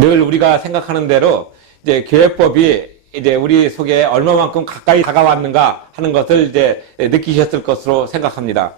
늘 우리가 생각하는 대로 이제 교회법이 이제 우리 속에 얼마만큼 가까이 다가왔는가 하는 것을 이제 느끼셨을 것으로 생각합니다.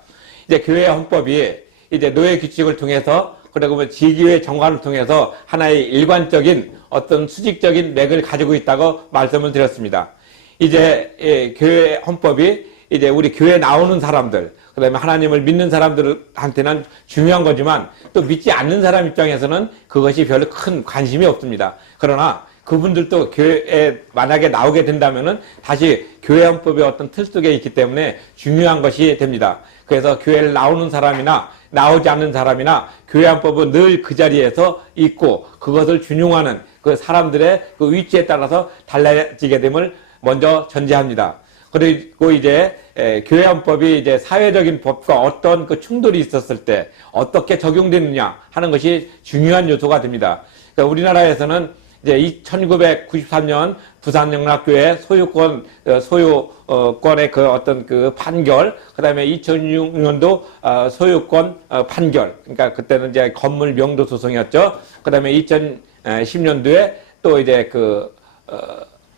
이제 교회 헌법이 이제 노예 규칙을 통해서 그리고 지교회 정관을 통해서 하나의 일관적인 어떤 수직적인 맥을 가지고 있다고 말씀을 드렸습니다. 이제 교회 헌법이 이제 우리 교회 나오는 사람들, 그 다음에 하나님을 믿는 사람들한테는 중요한 거지만 또 믿지 않는 사람 입장에서는 그것이 별로 큰 관심이 없습니다. 그러나 그분들도 교회에 만약에 나오게 된다면은 다시 교회 헌법의 어떤 틀 속에 있기 때문에 중요한 것이 됩니다. 그래서 교회를 나오는 사람이나 나오지 않는 사람이나 교회 헌법은 늘 그 자리에서 있고 그것을 준용하는 그 사람들의 그 위치에 따라서 달라지게 됨을 먼저 전제합니다. 그리고 이제 교회 헌법이 이제 사회적인 법과 어떤 그 충돌이 있었을 때 어떻게 적용되느냐 하는 것이 중요한 요소가 됩니다. 그러니까 우리나라에서는 이제 1993년 부산영락교회 소유권의 그 어떤 그 판결, 그 다음에 2006년도 소유권 판결, 그러니까 그때는 이제 건물 명도 소송이었죠. 그 다음에 2010년도에 또 이제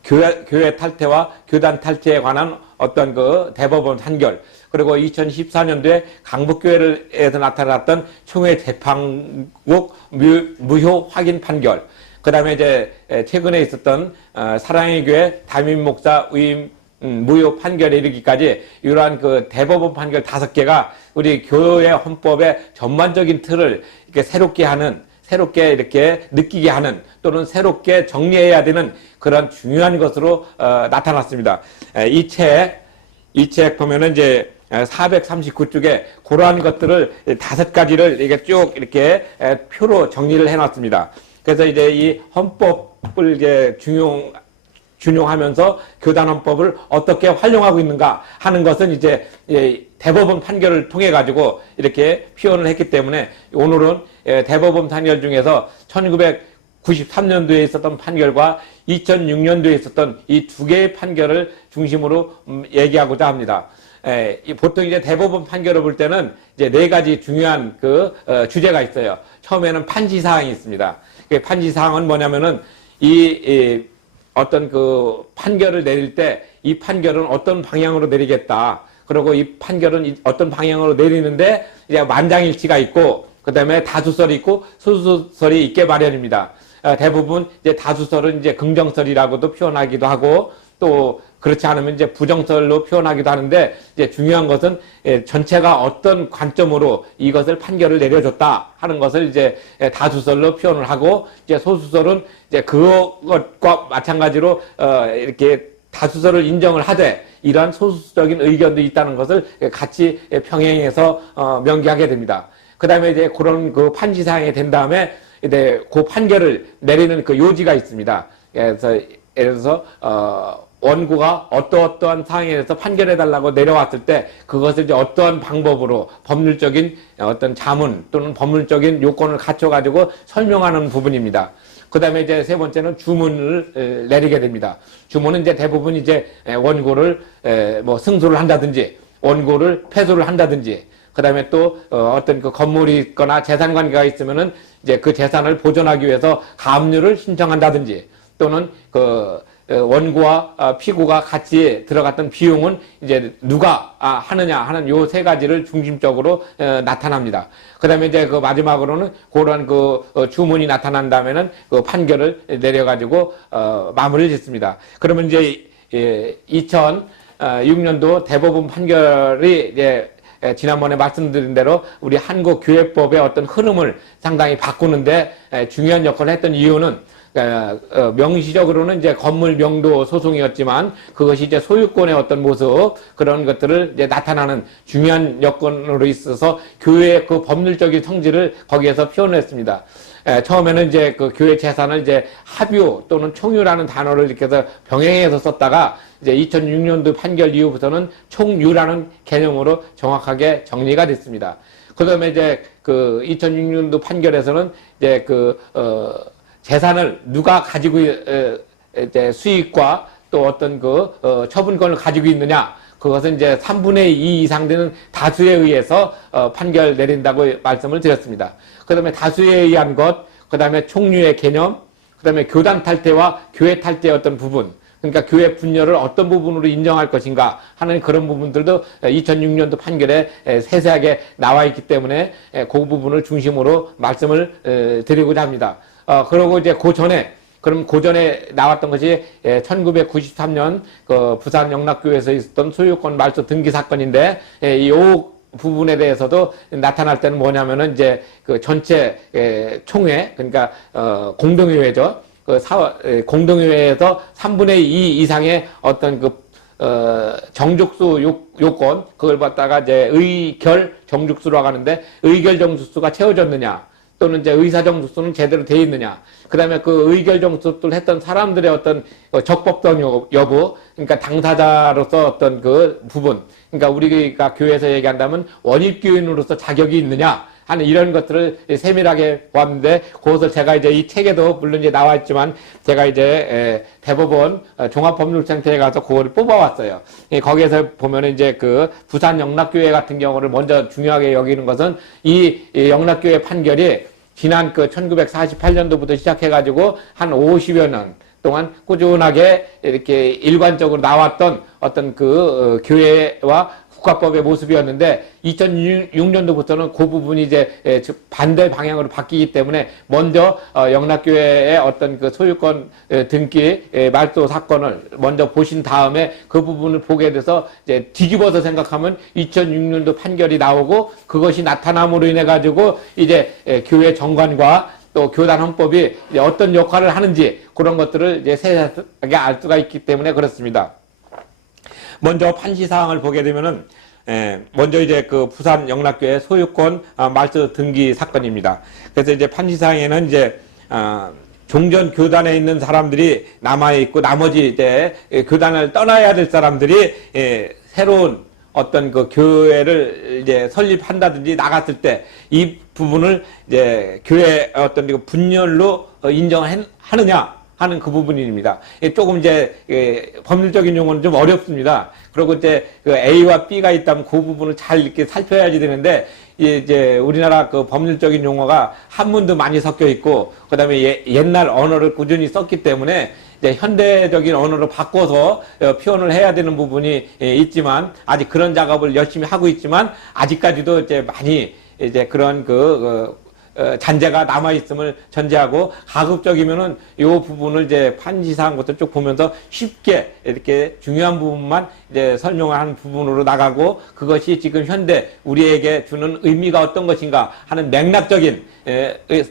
교회 탈퇴와 교단 탈퇴에 관한 어떤 그 대법원 판결, 그리고 2014년도에 강북교회에서 나타났던 총회 재판국 무효 확인 판결, 그 다음에 이제 최근에 있었던 사랑의 교회 담임 목사 위임 무효 판결에 이르기까지 이러한 그 대법원 판결 5개가 우리 교회 헌법의 전반적인 틀을 이렇게 새롭게 이렇게 느끼게 하는 또는 새롭게 정리해야 되는 그런 중요한 것으로 나타났습니다. 이 책 보면은 이제 439쪽에 그러한 것들을 5가지를 이렇게 쭉 이렇게 표로 정리를 해놨습니다. 그래서 이제 이 헌법을 이제 준용하면서 교단 헌법을 어떻게 활용하고 있는가 하는 것은 이제 대법원 판결을 통해 가지고 이렇게 표현을 했기 때문에 오늘은 대법원 판결 중에서 1993년도에 있었던 판결과 2006년도에 있었던 이 2개의 판결을 중심으로 얘기하고자 합니다. 보통 이제 대법원 판결을 볼 때는 이제 4가지 중요한 그 주제가 있어요. 처음에는 판시 사항이 있습니다. 그 판시 사항은 뭐냐면은 어떤 그 판결을 내릴 때 이 판결은 어떤 방향으로 내리겠다. 그리고 이 판결은 어떤 방향으로 내리는데 이제 만장일치가 있고 그다음에 다수설이 있고 소수설이 있게 마련입니다. 대부분 이제 다수설은 이제 긍정설이라고도 표현하기도 하고 또 그렇지 않으면 이제 부정설로 표현하기도 하는데 이제 중요한 것은 전체가 어떤 관점으로 이것을 판결을 내려줬다 하는 것을 이제 다수설로 표현을 하고 이제 소수설은 이제 그것과 마찬가지로 이렇게 다수설을 인정을 하되 이러한 소수적인 의견도 있다는 것을 같이 평행해서 명기하게 됩니다. 그다음에 이제 그런 그 판시 사항이 된 다음에 이제 그 판결을 내리는 그 요지가 있습니다. 그래서 예를 들어서 원고가 어떠한 상황에 대해서 판결해달라고 내려왔을 때 그것을 이제 어떠한 방법으로 법률적인 어떤 자문 또는 법률적인 요건을 갖춰가지고 설명하는 부분입니다. 그 다음에 이제 3번째는 주문을 내리게 됩니다. 주문은 이제 대부분 이제 원고를 뭐 승소를 한다든지 원고를 패소를 한다든지 그 다음에 또 어떤 그 건물이 있거나 재산 관계가 있으면은 이제 그 재산을 보존하기 위해서 가압류를 신청한다든지 또는 그 원고와 피고가 같이 들어갔던 비용은 이제 누가 하느냐 하는 요 3가지를 중심적으로 나타납니다. 그 다음에 이제 그 마지막으로는 그런 그 주문이 나타난 다음에는 그 판결을 내려가지고 마무리를 짓습니다. 그러면 이제 2006년도 대법원 판결이 이제 지난번에 말씀드린 대로 우리 한국교회법의 어떤 흐름을 상당히 바꾸는데 중요한 역할을 했던 이유는 명시적으로는 이제 건물 명도 소송이었지만 그것이 이제 소유권의 어떤 모습 그런 것들을 이제 나타나는 중요한 여건으로 있어서 교회의 그 법률적인 성질을 거기에서 표현했습니다. 처음에는 이제 그 교회 재산을 이제 합유 또는 총유라는 단어를 이렇게 해서 병행해서 썼다가 이제 2006년도 판결 이후부터는 총유라는 개념으로 정확하게 정리가 됐습니다. 그 다음에 이제 그 2006년도 판결에서는 이제 재산을 누가 가지고 이제 수익과 또 어떤 처분권을 가지고 있느냐 그것은 이제 3분의 2 이상 되는 다수에 의해서 판결 내린다고 말씀을 드렸습니다. 그 다음에 다수에 의한 것, 그 다음에 총유의 개념, 그다음에 교단 탈퇴와 교회 탈퇴의 어떤 부분, 그러니까 교회 분열을 어떤 부분으로 인정할 것인가 하는 그런 부분들도 2006년도 판결에 세세하게 나와 있기 때문에 그 부분을 중심으로 말씀을 드리고자 합니다. 그리고 이제 그 전에 나왔던 것이 1993년 그 부산 영락교회에서 있었던 소유권 말소 등기 사건인데, 이 부분에 대해서도 나타날 때는 뭐냐면은 이제 그 전체 총회, 그러니까 공동회의죠. 공동회의에서 3분의 2 이상의 어떤 정족수 요건, 그걸 갖다가 이제 의결 정족수라고 하는데, 의결 정족수가 채워졌느냐, 또는 이제 의사 정족수는 제대로 돼 있느냐, 그 다음에 그 의결 정족수를 했던 사람들의 어떤 적법성 여부, 그러니까 당사자로서 어떤 그 부분, 그러니까 우리가 교회에서 얘기한다면 원입교인으로서 자격이 있느냐 하는 이런 것들을 세밀하게 보았는데, 그것을 제가 이제 이 책에도 물론 이제 나와 있지만, 제가 이제 대법원 종합법률센터에 가서 그거를 뽑아왔어요. 거기에서 보면은 이제 그 부산 영락교회 같은 경우를 먼저 중요하게 여기는 것은, 이 영락교회 판결이 지난 그 1948년도부터 시작해가지고 한 50여 년 동안 꾸준하게 이렇게 일관적으로 나왔던 어떤 그 교회와 국가법의 모습이었는데, 2006년도부터는 그 부분이 이제 반대 방향으로 바뀌기 때문에, 먼저 영락교회의 어떤 그 소유권 등기 말소 사건을 먼저 보신 다음에 그 부분을 보게 돼서 이제 뒤집어서 생각하면 2006년도 판결이 나오고, 그것이 나타남으로 인해 가지고 이제 교회 정관과 또 교단 헌법이 이제 어떤 역할을 하는지 그런 것들을 이제 세세하게 알 수가 있기 때문에 그렇습니다. 먼저 판시 사항을 보게 되면은, 먼저 이제 그 부산 영락교회 소유권 말소 등기 사건입니다. 그래서 이제 판시 사항에는 이제 종전 교단에 있는 사람들이 남아 있고, 나머지 이제 교단을 떠나야 될 사람들이 새로운 어떤 그 교회를 이제 설립한다든지 나갔을 때 이 부분을 이제 교회 어떤 그 분열로 인정하느냐 하는 그 부분입니다. 조금 이제 법률적인 용어는 좀 어렵습니다. 그리고 이제 그 A와 B가 있다면 그 부분을 잘 이렇게 살펴야지 되는데, 이제 우리나라 그 법률적인 용어가 한문도 많이 섞여 있고, 그다음에 옛날 언어를 꾸준히 썼기 때문에 이제 현대적인 언어로 바꿔서 표현을 해야 되는 부분이 있지만, 아직 그런 작업을 열심히 하고 있지만, 아직까지도 이제 많이 이제 그런 잔재가 남아있음을 전제하고, 가급적이면은 이 부분을 이제 판시사항부터 쭉 보면서 쉽게 이렇게 중요한 부분만 이제 설명을 하는 부분으로 나가고, 그것이 지금 현대 우리에게 주는 의미가 어떤 것인가 하는 맥락적인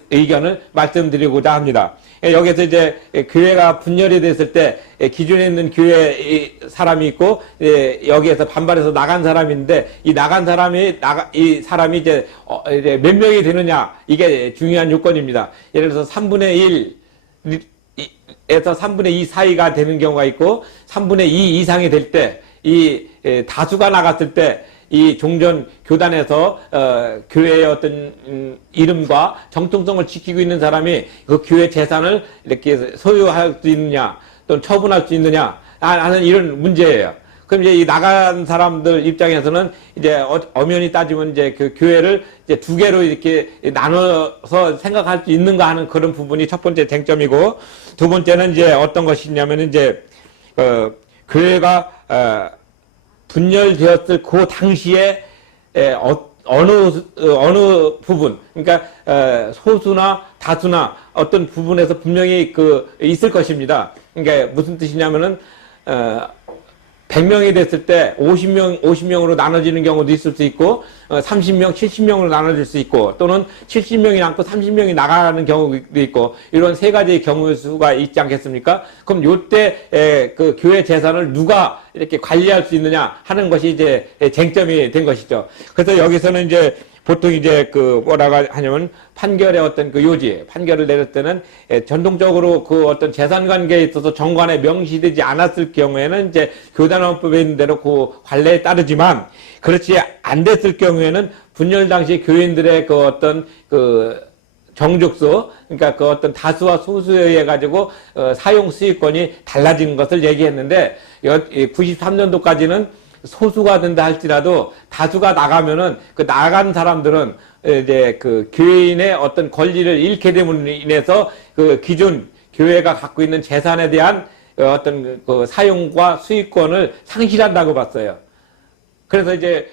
의견을 말씀드리고자 합니다. 여기서 이제 교회가 분열이 됐을 때 기존에 있는 교회 사람이 있고, 여기에서 반발해서 나간 사람인데, 이 나간 사람이 이 사람이 이제 몇 명이 되느냐, 이게 중요한 요건입니다. 예를 들어서 3분의 1에서 3분의 2 사이가 되는 경우가 있고, 3분의 2 이상이 될 때, 이 다수가 나갔을 때 이 종전 교단에서 교회의 어떤 이름과 정통성을 지키고 있는 사람이 그 교회 재산을 이렇게 소유할 수 있느냐, 또는 처분할 수 있느냐 하는 이런 문제예요. 그럼 이제 이 나간 사람들 입장에서는 이제 엄연히 따지면 이제 그 교회를 이제 두 개로 이렇게 나눠서 생각할 수 있는가 하는 그런 부분이 첫 번째 쟁점이고, 두 번째는 이제 어떤 것이냐면, 이제 교회가 분열되었을 그 당시에 어느 부분, 그러니까 소수나 다수나 어떤 부분에서 분명히 있을 것입니다. 그러니까 무슨 뜻이냐면은 100명이 됐을 때 50명으로 나눠지는 경우도 있을 수 있고, 30명, 70명으로 나눠질 수 있고, 또는 70명이 남고 30명이 나가는 경우도 있고, 이런 세 가지의 경우 수가 있지 않겠습니까? 그럼 요때 그 교회 재산을 누가 이렇게 관리할 수 있느냐 하는 것이 이제 쟁점이 된 것이죠. 그래서 여기서는 이제 보통 이제 뭐라고 하냐면, 판결의 어떤 요지, 판결을 내릴 때는 전통적으로 어떤 재산 관계에 있어서 정관에 명시되지 않았을 경우에는 이제 교단헌법에 있는 대로 관례에 따르지만, 그렇지 안 됐을 경우에는 분열 당시 교인들의 어떤 정족수, 그러니까 어떤 다수와 소수에 의해 가지고 사용 수익권이 달라진 것을 얘기했는데, 93년도까지는 소수가 된다 할지라도 다수가 나가면은 나간 사람들은 이제 교인의 어떤 권리를 잃게 됨으로 인해서 기존 교회가 갖고 있는 재산에 대한 어떤 그 사용과 수익권을 상실한다고 봤어요. 그래서 이제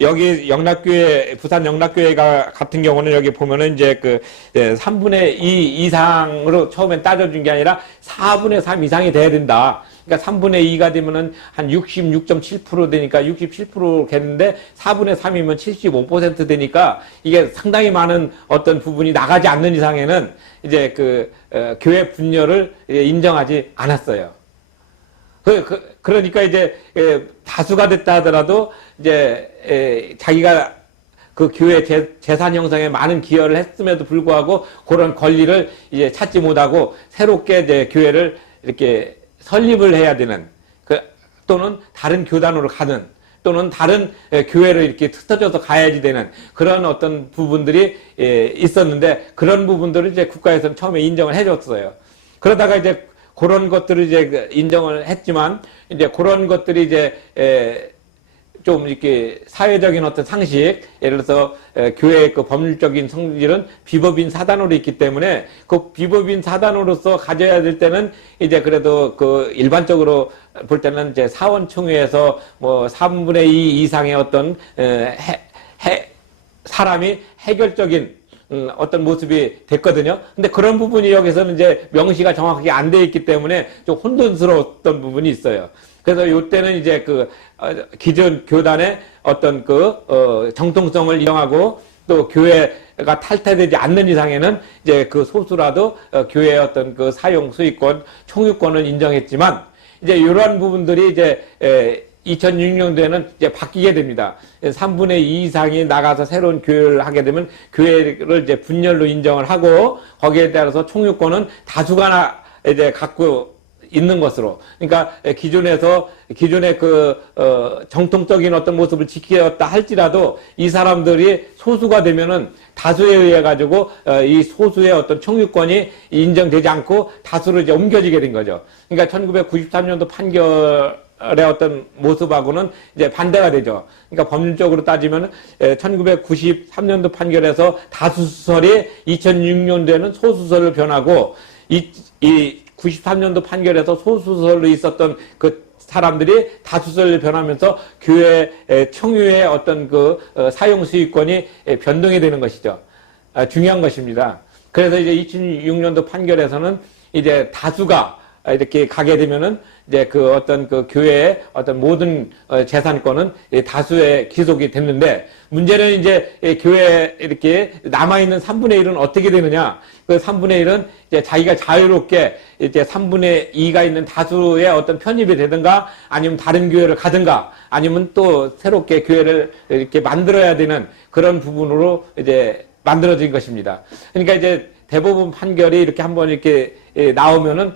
여기 영락교회, 부산 영락교회가 같은 경우는 여기 보면은 이제 그 3분의 2 이상으로 처음엔 따져준 게 아니라 4분의 3 이상이 돼야 된다. 그러니까 3분의 2가 되면은 한 66.7% 되니까 67%겠는데 4분의 3이면 75% 되니까 이게 상당히 많은 어떤 부분이 나가지 않는 이상에는 이제 교회 분열을 인정하지 않았어요. 그러니까 이제 다수가 됐다 하더라도 이제 자기가 그 교회 재산 형성에 많은 기여를 했음에도 불구하고 그런 권리를 이제 찾지 못하고 새롭게 이제 교회를 이렇게 설립을 해야 되는 또는 다른 교단으로 가는 또는 다른 교회를 이렇게 흩어져서 가야지 되는 그런 어떤 부분들이 있었는데 그런 부분들을 이제 국가에서는 처음에 인정을 해줬어요. 그러다가 이제 그런 것들을 이제 인정을 했지만 이제 그런 것들이 이제 좀 이렇게 사회적인 어떤 상식, 예를 들어서 교회의 그 법률적인 성질은 비법인 사단으로 있기 때문에 그 비법인 사단으로서 가져야 될 때는 이제 그래도 그 일반적으로 볼 때는 이제 사원총회에서 뭐 3분의 2 이상의 어떤 사람이 해결적인 어떤 모습이 됐거든요. 근데 그런 부분이 여기서는 이제 명시가 정확하게 안 돼 있기 때문에 좀 혼돈스러웠던 부분이 있어요. 그래서 요때는 이제 기존 교단의 어떤 정통성을 인정하고 또 교회가 탈퇴되지 않는 이상에는 이제 그 소수라도 교회의 어떤 사용 수익권, 총유권을 인정했지만 이제 이러한 부분들이 이제 2006년도에는 이제 바뀌게 됩니다. 3분의 2 이상이 나가서 새로운 교회를 하게 되면 교회를 이제 분열로 인정을 하고 거기에 따라서 총유권은 다수가 이제 갖고 있는 것으로. 그러니까 기존의 정통적인 어떤 모습을 지켰다 할지라도 이 사람들이 소수가 되면은 다수에 의해 가지고 이 소수의 어떤 총유권이 인정되지 않고 다수로 이제 옮겨지게 된 거죠. 그러니까 1993년도 판결의 어떤 모습하고는 이제 반대가 되죠. 그러니까 법률적으로 따지면 1993년도 판결에서 다수설이 2006년도에는 소수설로 변하고 이 93년도 판결에서 소수설로 있었던 그 사람들이 다수설로 변하면서 교회 총유의 어떤 사용 수익권이 변동이 되는 것이죠. 중요한 것입니다. 그래서 이제 2006년도 판결에서는 이제 다수가 이렇게 가게 되면은 이제 교회의 어떤 모든 재산권은 다수에 기속이 됐는데 문제는 이제 교회에 이렇게 남아있는 3분의 1은 어떻게 되느냐. 그 3분의 1은 이제 자기가 자유롭게 이제 3분의 2가 있는 다수의 어떤 편입이 되든가 아니면 다른 교회를 가든가 아니면 또 새롭게 교회를 이렇게 만들어야 되는 그런 부분으로 이제 만들어진 것입니다. 그러니까 이제 대법원 판결이 이렇게 한번 이렇게 나오면은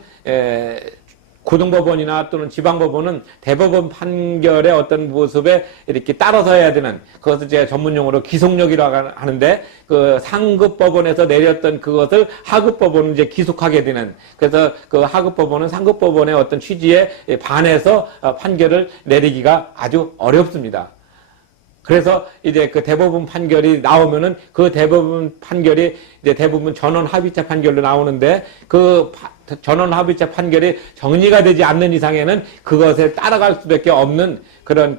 고등법원이나 또는 지방법원은 대법원 판결의 어떤 모습에 이렇게 따라서 해야 되는, 그것을 제가 전문용어로 기속력이라고 하는데, 그 상급법원에서 내렸던 그것을 하급법원은 이제 기속하게 되는, 그래서 그 하급법원은 상급법원의 어떤 취지에 반해서 판결을 내리기가 아주 어렵습니다. 그래서 이제 그 대법원 판결이 나오면은 그 대법원 판결이 이제 대부분 전원 합의체 판결로 나오는데 그 전원 합의체 판결이 정리가 되지 않는 이상에는 그것에 따라갈 수밖에 없는 그런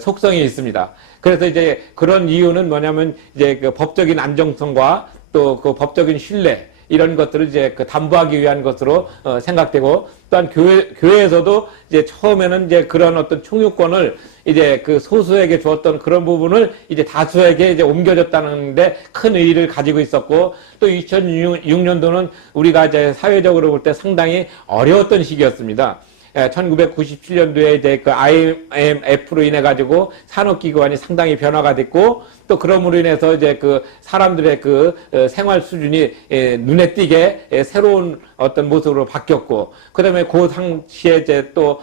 속성이 있습니다. 그래서 이제 그런 이유는 뭐냐면 이제 그 법적인 안정성과 또 그 법적인 신뢰 이런 것들을 이제 담보하기 위한 것으로 생각되고, 또한 교회에서도 이제 처음에는 이제 그런 어떤 총유권을 이제 그 소수에게 주었던 그런 부분을 이제 다수에게 이제 옮겨줬다는데 큰 의의를 가지고 있었고, 또 2006년도는 우리가 이제 사회적으로 볼 때 상당히 어려웠던 시기였습니다. 1997년도에 이제 그 IMF로 인해 가지고 산업기관이 상당히 변화가 됐고, 또 그럼으로 인해서 이제 그 사람들의 그 생활 수준이 눈에 띄게 새로운 어떤 모습으로 바뀌었고, 그 다음에 그 당시에 이제 또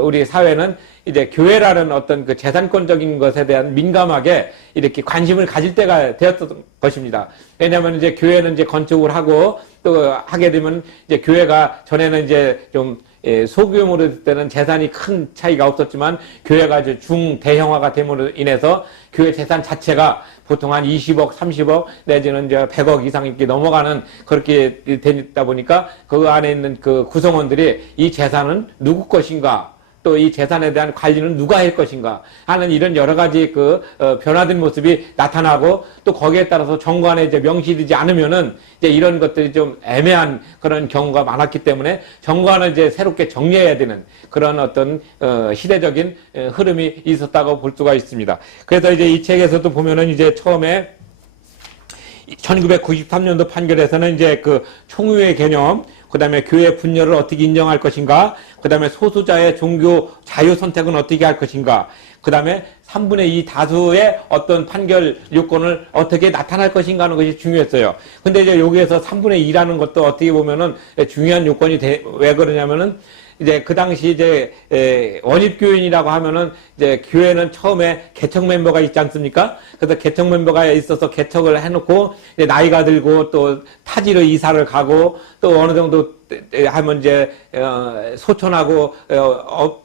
우리 사회는 이제 교회라는 어떤 그 재산권적인 것에 대한 민감하게 이렇게 관심을 가질 때가 되었던 것입니다. 왜냐하면 이제 교회는 이제 건축을 하고 또 하게 되면 이제 교회가 전에는 이제 좀 소규모로 했을 때는 재산이 큰 차이가 없었지만 교회가 아주 중대형화가 됨으로 인해서 교회 재산 자체가 보통 한 20억, 30억 내지는 이제 100억 이상 이렇게 넘어가는 그렇게 되다 보니까 그 안에 있는 그 구성원들이 이 재산은 누구 것인가, 또 이 재산에 대한 관리는 누가 할 것인가 하는 이런 여러 가지 변화된 모습이 나타나고, 또 거기에 따라서 정관에 이제 명시되지 않으면은 이제 이런 것들이 좀 애매한 그런 경우가 많았기 때문에 정관을 이제 새롭게 정리해야 되는 그런 어떤 시대적인 흐름이 있었다고 볼 수가 있습니다. 그래서 이제 이 책에서도 보면은 이제 처음에 1993년도 판결에서는 이제 그 총유의 개념, 그 다음에 교회 분열을 어떻게 인정할 것인가, 그 다음에 소수자의 종교 자유 선택은 어떻게 할 것인가, 그 다음에 3분의 2 다수의 어떤 판결 요건을 어떻게 나타날 것인가 하는 것이 중요했어요. 근데 이제 여기에서 3분의 2라는 것도 어떻게 보면은 중요한 요건이 왜 그러냐면은 이제 그 당시 이제 원입교인이라고 하면은 이제 교회는 처음에 개척 멤버가 있지 않습니까? 그래서 개척 멤버가 있어서 개척을 해놓고 이제 나이가 들고 또 타지로 이사를 가고 또 어느 정도 하면 이제 소천하고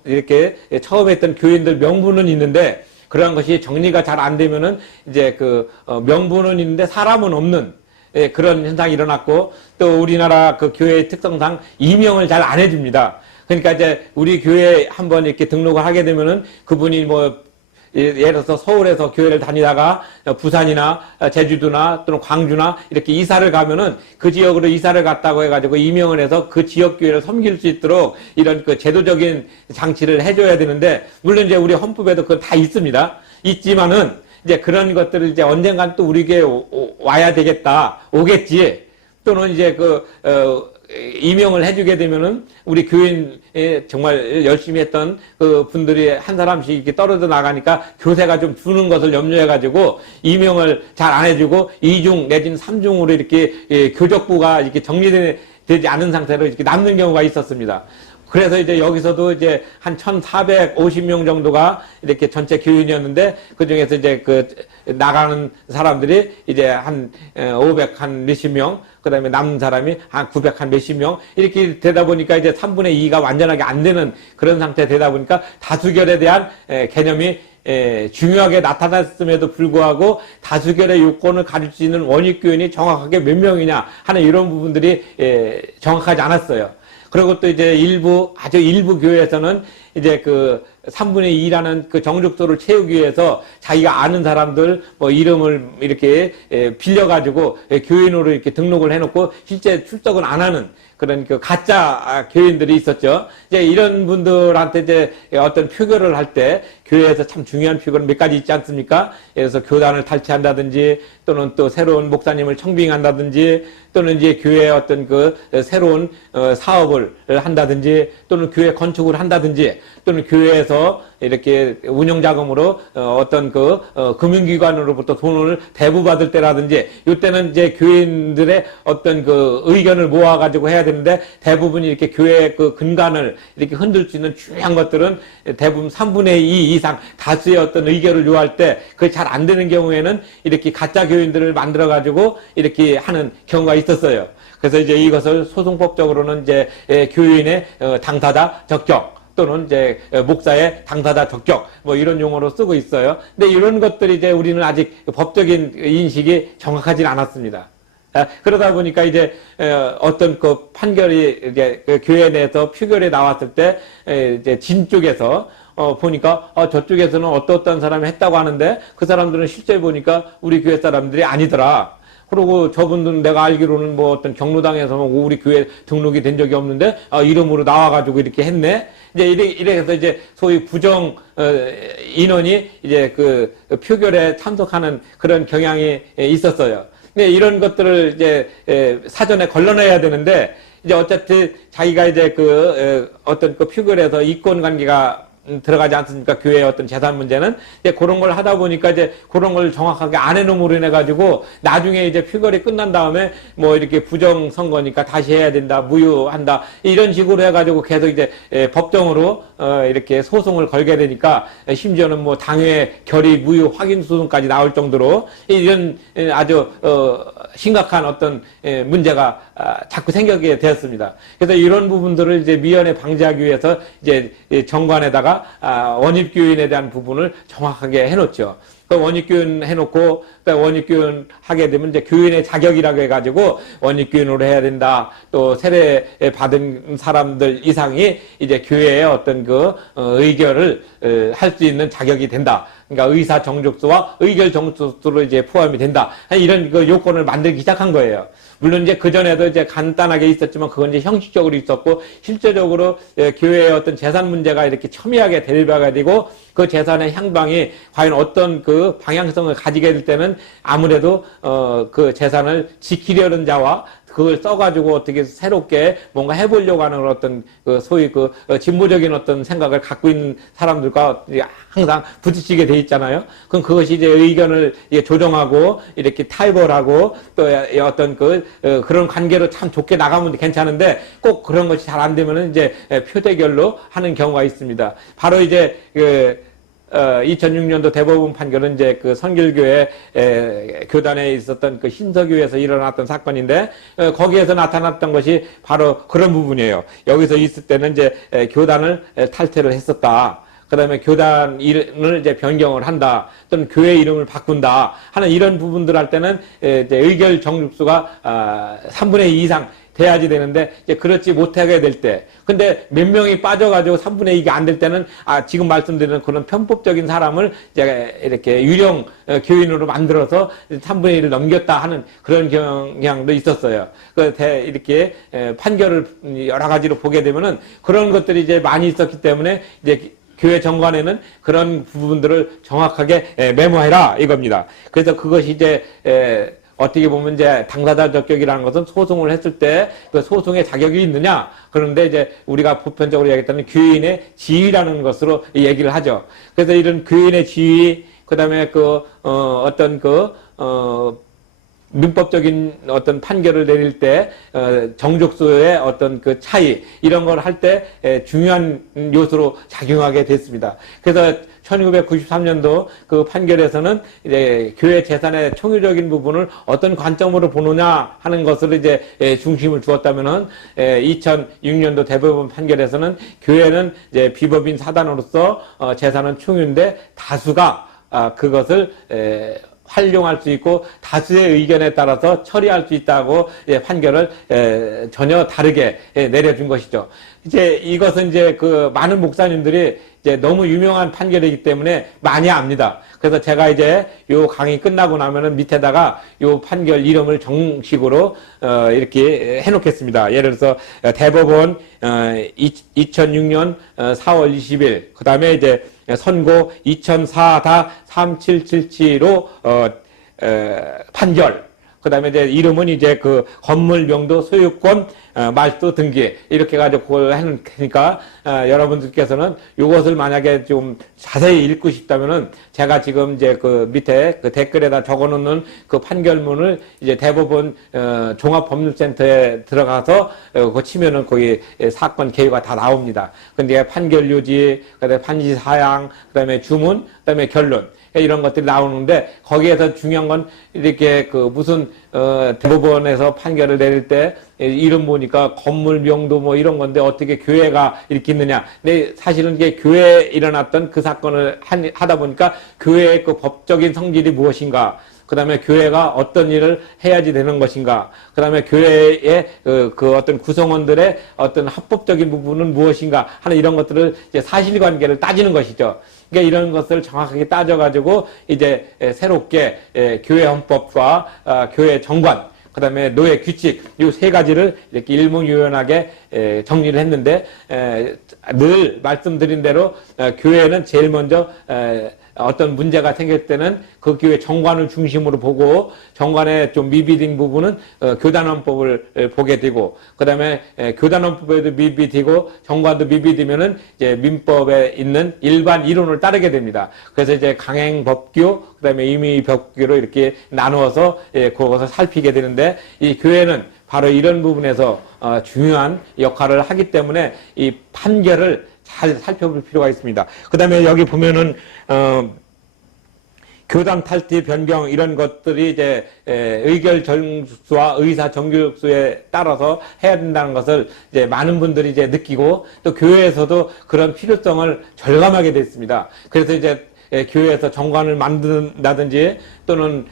이렇게 처음에 했던 교인들 명부는 있는데, 그러한 것이 정리가 잘 안 되면은 이제 명부는 있는데 사람은 없는 그런 현상이 일어났고, 또 우리나라 그 교회의 특성상 임명을 잘 안 해줍니다. 그러니까 이제 우리 교회에 한번 이렇게 등록을 하게 되면은 그분이 뭐 예를 들어서 서울에서 교회를 다니다가 부산이나 제주도나 또는 광주나 이렇게 이사를 가면은 그 지역으로 이사를 갔다고 해가지고 임명을 해서 그 지역 교회를 섬길 수 있도록 이런 그 제도적인 장치를 해줘야 되는데, 물론 이제 우리 헌법에도 그건 다 있습니다. 있지만은 이제 그런 것들을 이제 언젠간 또 우리 교회에 와야 되겠다, 오겠지, 또는 이제 임명을 해주게 되면은 우리 교인에 정말 열심히 했던 그 분들이 한 사람씩 이렇게 떨어져 나가니까 교세가 좀 주는 것을 염려해가지고 임명을 잘 안 해주고 2중 내지는 3중으로 이렇게 교적부가 이렇게 정리되지 않은 상태로 이렇게 남는 경우가 있었습니다. 그래서 이제 여기서도 이제 한 1,450명 정도가 이렇게 전체 교인이었는데, 그 중에서 이제 나가는 사람들이 이제 한 500 한 몇십 명, 그 다음에 남는 사람이 한 900 한 몇십 명, 이렇게 되다 보니까 이제 3분의 2가 완전하게 안 되는 그런 상태 되다 보니까 다수결에 대한 개념이 중요하게 나타났음에도 불구하고 다수결의 요건을 가질 수 있는 원입교인이 정확하게 몇 명이냐 하는 이런 부분들이 정확하지 않았어요. 그리고 또 이제 아주 일부 교회에서는 이제 3분의 2라는 그 정족수를 채우기 위해서 자기가 아는 사람들 뭐 이름을 이렇게 빌려가지고 교인으로 이렇게 등록을 해놓고 실제 출석은 안 하는 그런 가짜 교인들이 있었죠. 이제 이런 분들한테 이제 어떤 표결을 할 때 교회에서 참 중요한 표결은 몇 가지 있지 않습니까? 예를 들어서 교단을 탈취한다든지, 또는 또 새로운 목사님을 청빙한다든지, 또는 이제 교회의 어떤 새로운 사업을 한다든지, 또는 교회 건축을 한다든지, 또는 교회에서 이렇게 운영자금으로 어떤 금융기관으로부터 돈을 대부받을 때라든지, 이때는 이제 교인들의 어떤 의견을 모아가지고 해야 되는데, 대부분 이렇게 교회의 근간을 이렇게 흔들 수 있는 중요한 것들은 대부분 3분의 2 이상 다수의 어떤 의견을 요할 때 그게 잘 안 되는 경우에는 이렇게 가짜 교인들을 만들어가지고 이렇게 하는 경우가 있었어요. 그래서 이제 이것을 소송법적으로는 이제 교인의 당사자 적격, 또는 이제 목사의 당사자 적격 뭐 이런 용어로 쓰고 있어요. 근데 이런 것들이 이제 우리는 아직 법적인 인식이 정확하진 않았습니다. 그러다 보니까 이제 어떤 판결이 이제 교회 내에서 표결에 나왔을 때 이제 진 쪽에서 보니까 저쪽에서는 어떤 사람이 했다고 하는데 그 사람들은 실제 보니까 우리 교회 사람들이 아니더라. 그리고 저분들은 내가 알기로는 뭐 어떤 경로당에서 우리 교회 등록이 된 적이 없는데 이름으로 나와가지고 이렇게 했네. 이제 이래서 이제 소위 부정 인원이 이제 표결에 참석하는 그런 경향이 있었어요. 근데 이런 것들을 이제 사전에 걸러내야 되는데, 이제 어쨌든 자기가 이제 어떤 표결에서 이권 관계가 들어가지 않습니까? 교회의 어떤 재산 문제는. 이제 그런 걸 하다 보니까 이제 그런 걸 정확하게 안 해놓음으로 인해가지고 나중에 이제 표결이 끝난 다음에 뭐 이렇게 부정 선거니까 다시 해야 된다, 무효한다, 이런 식으로 해가지고 계속 이제 법정으로 이렇게 소송을 걸게 되니까 심지어는 뭐 당회 결의 무효 확인 소송까지 나올 정도로 이런 아주 심각한 어떤 문제가 자꾸 생기게 되었습니다. 그래서 이런 부분들을 이제 미연에 방지하기 위해서 이제 정관에다가 원입교인에 대한 부분을 정확하게 해놓죠. 그 원입교인 해놓고, 원입교인 하게 되면 이제 교인의 자격이라고 해가지고 원입교인으로 해야 된다. 또 세례 받은 사람들 이상이 이제 교회의 어떤 그 의결을 할 수 있는 자격이 된다. 그러니까 의사 정족수와 의결 정족수로 이제 포함이 된다. 이런 그 요건을 만들기 시작한 거예요. 물론 이제 그전에도 이제 간단하게 있었지만 그건 이제 형식적으로 있었고 실제적으로 교회의 어떤 재산 문제가 이렇게 첨예하게 대립하게 되고 그 재산의 향방이 과연 어떤 그 방향성을 가지게 될 때는 아무래도 그 재산을 지키려는 자와 그걸 써가지고 어떻게 새롭게 뭔가 해보려고 하는 어떤 그 소위 그 진보적인 어떤 생각을 갖고 있는 사람들과 항상 부딪히게 돼 있잖아요. 그럼 그것이 이제 의견을 조정하고 이렇게 타협하고 또 어떤 그런 관계로 참 좋게 나가면 괜찮은데 꼭 그런 것이 잘 안 되면은 이제 표대결로 하는 경우가 있습니다. 바로 이제 2006년도 대법원 판결은 이제 그 선결교회 교단에 있었던 그 신서교회에서 일어났던 사건인데 거기에서 나타났던 것이 바로 그런 부분이에요. 여기서 있을 때는 이제 교단을 탈퇴를 했었다. 그 다음에 교단 이름을 이제 변경을 한다. 또는 교회 이름을 바꾼다. 하는 이런 부분들 할 때는 이제 의결 정족수가 3분의 2 이상 돼야지 되는데 이제 그렇지 못하게 될 때 근데 몇 명이 빠져가지고 3분의 2가 안 될 때는 지금 말씀드리는 그런 편법적인 사람을 이제 이렇게 유령 교인으로 만들어서 3분의 1을 넘겼다 하는 그런 경향도 있었어요. 이렇게 판결을 여러 가지로 보게 되면은 그런 것들이 이제 많이 있었기 때문에 이제 교회 정관에는 그런 부분들을 정확하게 메모해라 이겁니다. 그래서 그것이 이제 어떻게 보면 이제 당사자 적격이라는 것은 소송을 했을 때 그 소송의 자격이 있느냐. 그런데 이제 우리가 보편적으로 얘기했다는 교인의 지위라는 것으로 얘기를 하죠. 그래서 이런 교인의 지위, 그 다음에 민법적인 어떤 판결을 내릴 때 정족수의 어떤 그 차이 이런 걸 할 때 중요한 요소로 작용하게 됐습니다. 그래서 1993년도 그 판결에서는 이제 교회 재산의 총유적인 부분을 어떤 관점으로 보느냐 하는 것을 이제 중심을 두었다면은 2006년도 대법원 판결에서는 교회는 이제 비법인 사단으로서 재산은 총유인데 다수가 그것을 활용할 수 있고 다수의 의견에 따라서 처리할 수 있다고 판결을 전혀 다르게 내려준 것이죠. 이제 이것은 이제 그 많은 목사님들이 이제 너무 유명한 판결이기 때문에 많이 압니다. 그래서 제가 이제 요 강의 끝나고 나면은 밑에다가 요 판결 이름을 정식으로 이렇게 해놓겠습니다. 예를 들어서 대법원 2006년 4월 20일 그 다음에 이제 선고 2004-3777로 판결. 그 다음에 이제 이름은 이제 그 건물 명도 소유권 말소 등기 이렇게 가지고 그걸 해놓은 테니까 여러분들께서는 이것을 만약에 좀 자세히 읽고 싶다면은 제가 지금 이제 그 밑에 그 댓글에다 적어놓는 그 판결문을 이제 대법원 종합법률센터에 들어가서 그거 치면은 거기 사건 개요가 다 나옵니다. 근데 판결 요지, 그다음에 판시 사양, 그다음에 주문, 그다음에 결론. 이런 것들이 나오는데 거기에서 중요한 건 이렇게 그 무슨 대법원에서 판결을 내릴 때 이름 보니까 건물 명도 뭐 이런 건데 어떻게 교회가 이렇게 있느냐. 근데 사실은 이게 교회에 일어났던 그 사건을 하다 보니까 교회의 그 법적인 성질이 무엇인가. 그 다음에 교회가 어떤 일을 해야지 되는 것인가. 그 다음에 교회의 그 어떤 구성원들의 어떤 합법적인 부분은 무엇인가 하는 이런 것들을 이제 사실관계를 따지는 것이죠. 그러니까 이런 것을 정확하게 따져가지고 이제 새롭게 교회 헌법과 교회 정관, 그 다음에 노예 규칙, 이 세 가지를 이렇게 일목요연하게 정리를 했는데 늘 말씀드린 대로 교회는 제일 먼저 어떤 문제가 생길 때는 그 교회 정관을 중심으로 보고 정관의 좀 미비된 부분은 교단헌법을 보게 되고 그 다음에 교단헌법에도 미비되고 정관도 미비되면은 이제 민법에 있는 일반 이론을 따르게 됩니다. 그래서 이제 강행법규 그 다음에 임의법규로 이렇게 나누어서 그것을 살피게 되는데 이 교회는 바로 이런 부분에서 중요한 역할을 하기 때문에 이 판결을 잘 살펴볼 필요가 있습니다. 그 다음에 여기 보면은, 교단 탈퇴 변경 이런 것들이 이제 의결 정수와 의사 정규수에 따라서 해야 된다는 것을 이제 많은 분들이 이제 느끼고 또 교회에서도 그런 필요성을 절감하게 됐습니다. 그래서 이제 교회에서 정관을 만든다든지 또는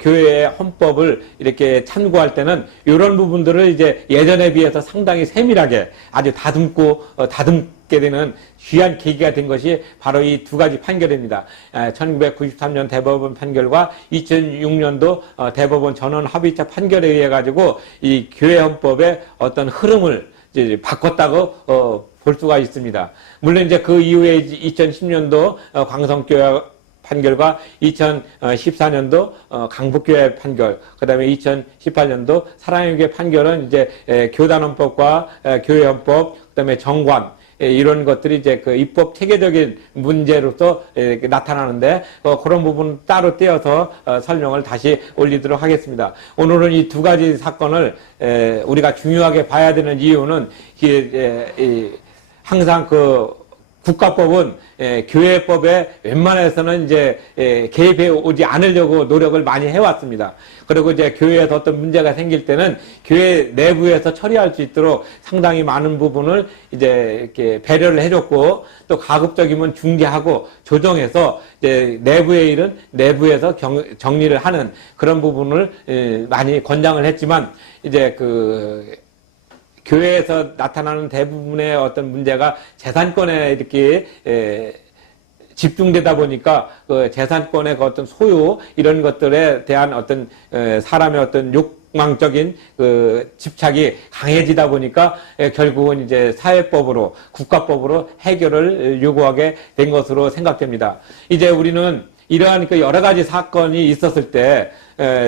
교회의 헌법을 이렇게 참고할 때는 이런 부분들을 이제 예전에 비해서 상당히 세밀하게 아주 다듬게 되는 귀한 계기가 된 것이 바로 이 두 가지 판결입니다. 1993년 대법원 판결과 2006년도 대법원 전원 합의체 판결에 의해 가지고 이 교회 헌법의 어떤 흐름을 이제 바꿨다고 볼 수가 있습니다. 물론 이제 그 이후에 2010년도 광성교회 판결과 2014년도 강북교회 판결, 그다음에 2018년도 사랑의 교회 판결은 이제 교단헌법과 교회헌법, 그다음에 정관 이런 것들이 이제 그 입법 체계적인 문제로서 나타나는데 그런 부분 따로 떼어서 설명을 다시 올리도록 하겠습니다. 오늘은 이 두 가지 사건을 우리가 중요하게 봐야 되는 이유는 항상 그 국가법은 교회법에 웬만해서는 이제 개입해 오지 않으려고 노력을 많이 해왔습니다. 그리고 이제 교회에서 어떤 문제가 생길 때는 교회 내부에서 처리할 수 있도록 상당히 많은 부분을 이제 이렇게 배려를 해줬고 또 가급적이면 중재하고 조정해서 이제 내부의 일은 내부에서 정리를 하는 그런 부분을 많이 권장을 했지만 이제 교회에서 나타나는 대부분의 어떤 문제가 재산권에 이렇게 집중되다 보니까 그 재산권의 그 어떤 소유 이런 것들에 대한 어떤 사람의 어떤 욕망적인 그 집착이 강해지다 보니까 결국은 이제 사회법으로 국가법으로 해결을 요구하게 된 것으로 생각됩니다. 이제 우리는 이러한 그 여러 가지 사건이 있었을 때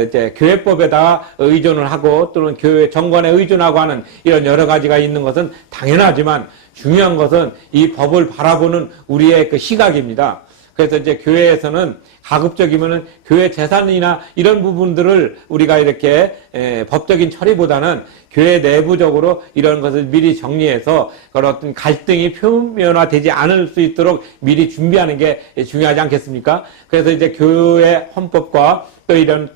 이제 교회법에다 의존을 하고 또는 교회 정관에 의존하고 하는 이런 여러 가지가 있는 것은 당연하지만 중요한 것은 이 법을 바라보는 우리의 그 시각입니다. 그래서 이제 교회에서는 가급적이면은 교회 재산이나 이런 부분들을 우리가 이렇게 법적인 처리보다는 교회 내부적으로 이런 것을 미리 정리해서 그런 어떤 갈등이 표면화되지 않을 수 있도록 미리 준비하는 게 중요하지 않겠습니까? 그래서 이제 교회 헌법과 또 이런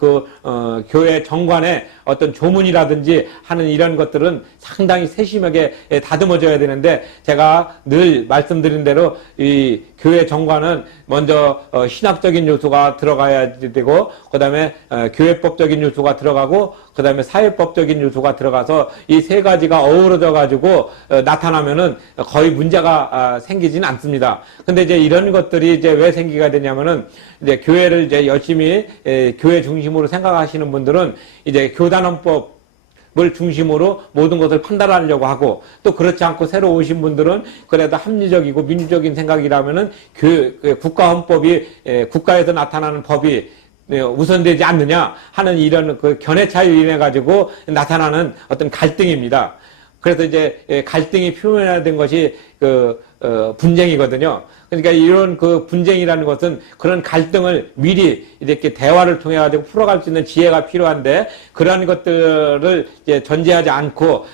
교회 정관의 어떤 조문이라든지 하는 이런 것들은 상당히 세심하게 다듬어져야 되는데 제가 늘 말씀드린 대로 이 교회 정관은 먼저 신학적인 요소가 들어가야 되고 그 다음에 교회법적인 요소가 들어가고 그 다음에 사회법적인 요소가 들어가서 이 세 가지가 어우러져 가지고 나타나면은 거의 문제가 생기진 않습니다. 근데 이제 이런 것들이 이제 왜 생기게 되냐면은 이제 교회를 이제 열심히 교회 중심으로 생각하시는 분들은 이제 교단헌법 을 중심으로 모든 것을 판단하려고 하고 또 그렇지 않고 새로 오신 분들은 그래도 합리적이고 민주적인 생각이라면은 국가헌법이 국가에서 나타나는 법이 우선되지 않느냐 하는 이런 그 견해 차이로 인해 가지고 나타나는 어떤 갈등입니다. 그래서 이제 갈등이 표면화된 것이 분쟁이거든요. 그러니까 이런 그 분쟁이라는 것은 그런 갈등을 미리 이렇게 대화를 통해 가지고 풀어갈 수 있는 지혜가 필요한데 그런 것들을 이제 전제하지 않고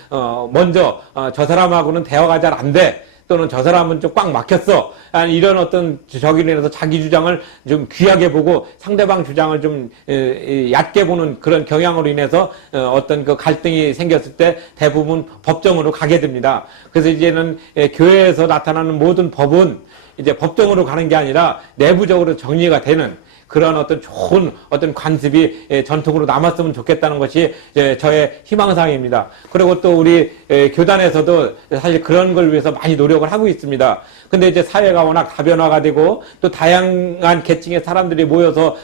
먼저 저 사람하고는 대화가 잘 안 돼. 또는 저 사람은 좀 꽉 막혔어. 이런 어떤 저기로 인해서 자기 주장을 좀 귀하게 보고 상대방 주장을 좀 얕게 보는 그런 경향으로 인해서 어떤 그 갈등이 생겼을 때 대부분 법정으로 가게 됩니다. 그래서 이제는 교회에서 나타나는 모든 법은 이제 법정으로 가는 게 아니라 내부적으로 정리가 되는 그런 어떤 좋은 어떤 관습이 전통으로 남았으면 좋겠다는 것이 저의 희망사항입니다. 그리고 또 우리 교단에서도 사실 그런 걸 위해서 많이 노력을 하고 있습니다. 근데 이제 사회가 워낙 다변화가 되고 또 다양한 계층의 사람들이 모여서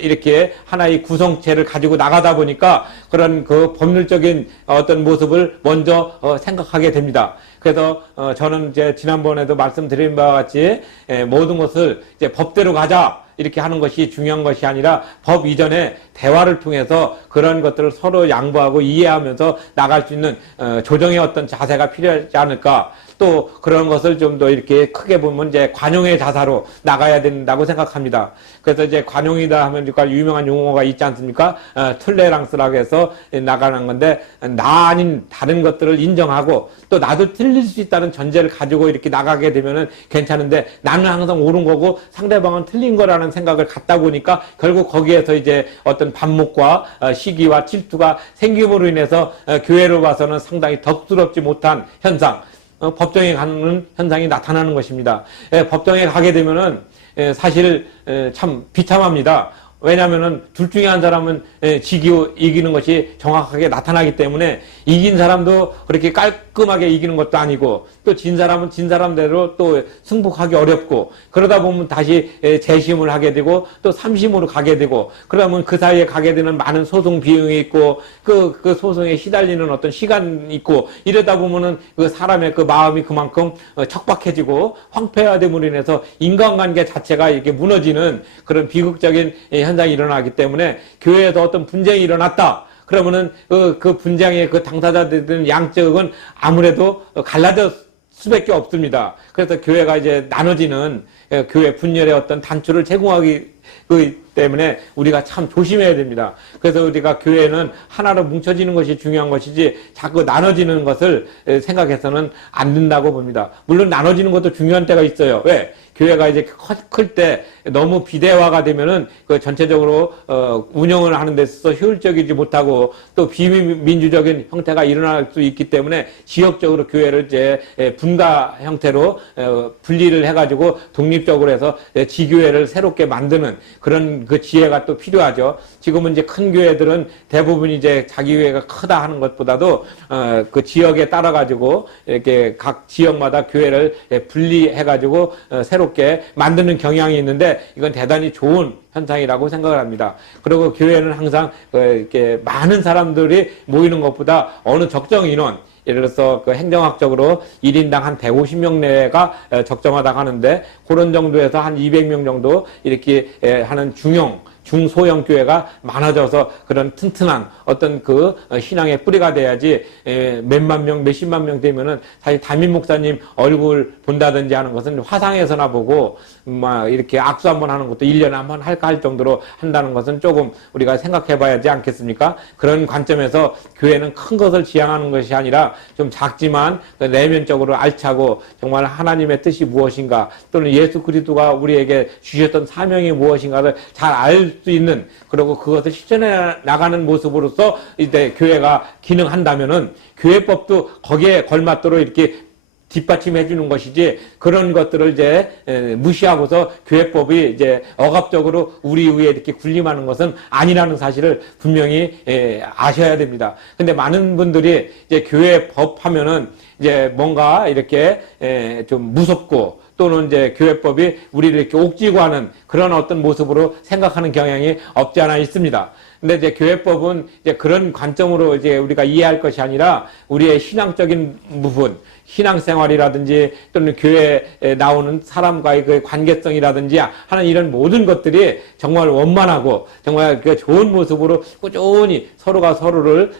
이렇게 하나의 구성체를 가지고 나가다 보니까 그런 그 법률적인 어떤 모습을 먼저 생각하게 됩니다. 그래서 저는 이제 지난번에도 말씀드린 바와 같이 모든 것을 이제 법대로 가자 이렇게 하는 것이 중요한 것이 아니라 법 이전에 대화를 통해서 그런 것들을 서로 양보하고 이해하면서 나갈 수 있는 조정의 어떤 자세가 필요하지 않을까. 또 그런 것을 좀 더 이렇게 크게 보면 이제 관용의 자사로 나가야 된다고 생각합니다. 그래서 이제 관용이다 하면 유명한 용어가 있지 않습니까? 톨레랑스라고 해서 나가는 건데, 나 아닌 다른 것들을 인정하고 또 나도 틀릴 수 있다는 전제를 가지고 이렇게 나가게 되면은 괜찮은데, 나는 항상 옳은 거고 상대방은 틀린 거라는 생각을 갖다 보니까 결국 거기에서 이제 어떤 반목과 시기와 질투가 생김으로 인해서 교회로 봐서는 상당히 덕스럽지 못한 현상, 법정에 가는 현상이 나타나는 것입니다. 법정에 가게 되면은 사실 참 비참합니다. 왜냐하면은 둘 중에 한 사람은 이기는 것이 정확하게 나타나기 때문에 이긴 사람도 그렇게 깔끔하게 이기는 것도 아니고 또 진 사람은 진 사람대로 또 승복하기 어렵고 그러다 보면 다시 재심을 하게 되고 또 삼심으로 가게 되고 그러면 그 사이에 가게 되는 많은 소송 비용이 있고 그 소송에 시달리는 어떤 시간이 있고 이러다 보면은 그 사람의 그 마음이 그만큼 척박해지고 황폐화됨으로 인해서 인간관계 자체가 이렇게 무너지는 그런 비극적인 현상이 일어나기 때문에 교회에서 어떤 분쟁이 일어났다. 그러면은 그 분쟁의 그 당사자들은 양쪽은 아무래도 갈라져 수밖에 없습니다. 그래서 교회가 이제 나눠지는 교회 분열의 어떤 단초를 제공하기 때문에 우리가 참 조심해야 됩니다. 그래서 우리가 교회는 하나로 뭉쳐지는 것이 중요한 것이지 자꾸 나눠지는 것을 생각해서는 안 된다고 봅니다. 물론 나눠지는 것도 중요한 때가 있어요. 왜? 교회가 이제 클 때 너무 비대화가 되면은 그 전체적으로 운영을 하는 데 있어서 효율적이지 못하고 또 비민주적인 형태가 일어날 수 있기 때문에 지역적으로 교회를 이제 분가 형태로 분리를 해가지고 독립적으로 해서 지교회를 새롭게 만드는 그런 그 지혜가 또 필요하죠. 지금은 이제 큰 교회들은 대부분 이제 자기 교회가 크다 하는 것보다도 그 지역에 따라 가지고 이렇게 각 지역마다 교회를 분리해가지고 새롭게 만드는 경향이 있는데 이건 대단히 좋은 현상이라고 생각을 합니다. 그리고 교회는 항상 이렇게 많은 사람들이 모이는 것보다 어느 적정 인원, 예를 들어서 그 행정학적으로 1인당 한 150명 내가 적정하다고 하는데 그런 정도에서 한 200명 정도 이렇게 하는 중소형 교회가 많아져서 그런 튼튼한 어떤 그 신앙의 뿌리가 돼야지 몇만 명, 몇십만 명 되면은 사실 담임 목사님 얼굴 본다든지 하는 것은 화상에서나 보고 막 이렇게 악수 한번 하는 것도 1년에 한번 할까 할 정도로 한다는 것은 조금 우리가 생각해 봐야 하지 않겠습니까? 그런 관점에서 교회는 큰 것을 지향하는 것이 아니라 좀 작지만 내면적으로 알차고 정말 하나님의 뜻이 무엇인가 또는 예수 그리스도가 우리에게 주셨던 사명이 무엇인가를 잘 알 수 있는 그리고 그것을 실천해 나가는 모습으로서 이제 교회가 기능한다면은 교회법도 거기에 걸맞도록 이렇게 뒷받침해 주는 것이지 그런 것들을 이제 무시하고서 교회법이 이제 억압적으로 우리 위에 이렇게 군림하는 것은 아니라는 사실을 분명히 아셔야 됩니다. 근데 많은 분들이 이제 교회법 하면은 이제 뭔가 이렇게 좀 무섭고 또는 이제 교회법이 우리를 이렇게 옥죄고 하는 그런 어떤 모습으로 생각하는 경향이 없지 않아 있습니다. 근데 이제 교회법은 이제 그런 관점으로 이제 우리가 이해할 것이 아니라 우리의 신앙적인 부분, 신앙생활이라든지 또는 교회에 나오는 사람과의 그 관계성이라든지 하는 이런 모든 것들이 정말 원만하고 정말 그 좋은 모습으로 꾸준히 서로가 서로를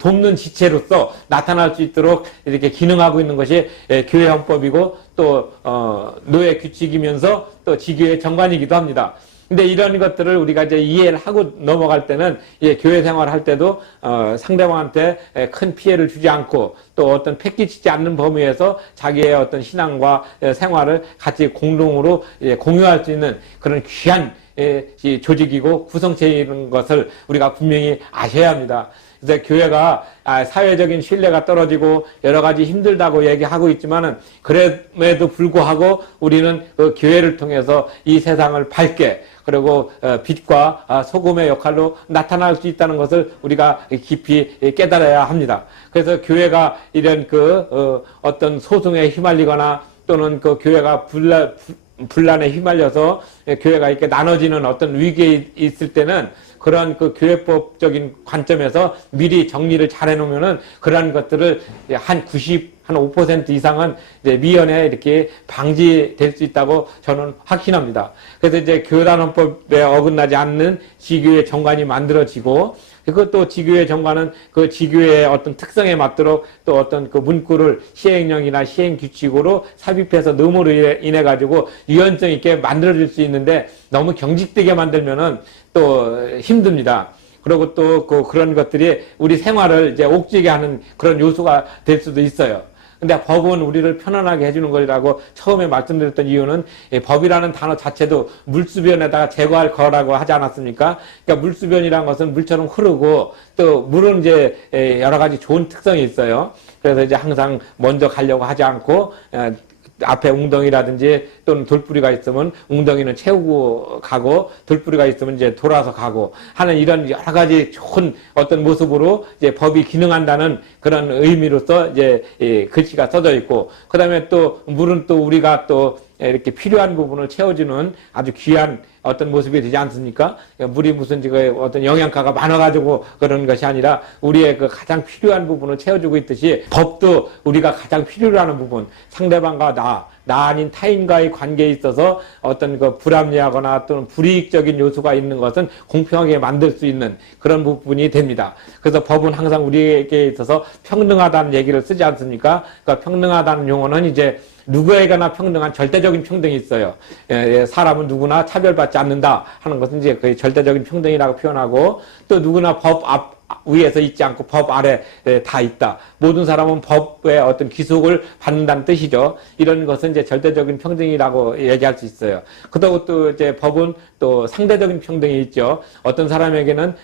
돕는 지체로서 나타날 수 있도록 이렇게 기능하고 있는 것이 교회 헌법이고 또 노예 규칙이면서 또 지교의 정관이기도 합니다. 근데 이런 것들을 우리가 이제 이해를 하고 넘어갈 때는 교회 생활을 할 때도 상대방한테 큰 피해를 주지 않고 또 어떤 패기치지 않는 범위에서 자기의 어떤 신앙과 생활을 같이 공동으로 공유할 수 있는 그런 귀한 조직이고 구성체인 것을 우리가 분명히 아셔야 합니다. 그래서 교회가 사회적인 신뢰가 떨어지고 여러 가지 힘들다고 얘기하고 있지만은 그럼에도 불구하고 우리는 그 교회를 통해서 이 세상을 밝게 그리고 빛과 소금의 역할로 나타날 수 있다는 것을 우리가 깊이 깨달아야 합니다. 그래서 교회가 이런 어떤 소송에 휘말리거나 또는 그 교회가 분란에 휘말려서 교회가 이렇게 나눠지는 어떤 위기에 있을 때는 그런 그 교회법적인 관점에서 미리 정리를 잘 해놓으면은 그러한 것들을 한 5% 이상은 이제 미연에 이렇게 방지될 수 있다고 저는 확신합니다. 그래서 이제 교단헌법에 어긋나지 않는 지교의 정관이 만들어지고 그것도 지교회 정관은 그 지교회의 어떤 특성에 맞도록 또 어떤 그 문구를 시행령이나 시행규칙으로 삽입해서 넣음으로 인해 가지고 유연성 있게 만들어질 수 있는데 너무 경직되게 만들면은 또 힘듭니다. 그리고 또 그런 것들이 우리 생활을 이제 옥죄게 하는 그런 요소가 될 수도 있어요. 근데 법은 우리를 편안하게 해주는 것이라고 처음에 말씀드렸던 이유는 법이라는 단어 자체도 물수변에다가 제거할 거라고 하지 않았습니까? 그러니까 물수변이라는 것은 물처럼 흐르고 또 물은 이제 여러 가지 좋은 특성이 있어요. 그래서 이제 항상 먼저 가려고 하지 않고 앞에 웅덩이라든지 또는 돌뿌리가 있으면 웅덩이는 채우고 가고 돌뿌리가 있으면 이제 돌아서 가고 하는 이런 여러 가지 좋은 어떤 모습으로 이제 법이 기능한다는 그런 의미로서 이제 글씨가 써져 있고, 그 다음에 또 물은 또 우리가 또 이렇게 필요한 부분을 채워주는 아주 귀한 어떤 모습이 되지 않습니까? 물이 무슨 지금 어떤 영양가가 많아가지고 그런 것이 아니라 우리의 그 가장 필요한 부분을 채워주고 있듯이 법도 우리가 가장 필요로 하는 부분, 상대방과 나 아닌 타인과의 관계에 있어서 어떤 그 불합리하거나 또는 불이익적인 요소가 있는 것은 공평하게 만들 수 있는 그런 부분이 됩니다. 그래서 법은 항상 우리에게 있어서 평등하다는 얘기를 쓰지 않습니까? 그러니까 평등하다는 용어는 이제 누구에게나 평등한 절대적인 평등이 있어요. 사람은 누구나 차별받지 않는다 하는 것은 이제 거의 절대적인 평등이라고 표현하고, 또 누구나 법 위에서 있지 않고 법 아래 다 있다. 모든 사람은 법의 어떤 귀속을 받는다는 뜻이죠. 이런 것은 이제 절대적인 평등이라고 얘기할 수 있어요. 그렇다고 또 이제 법은 또 상대적인 평등이 있죠. 어떤 사람에게는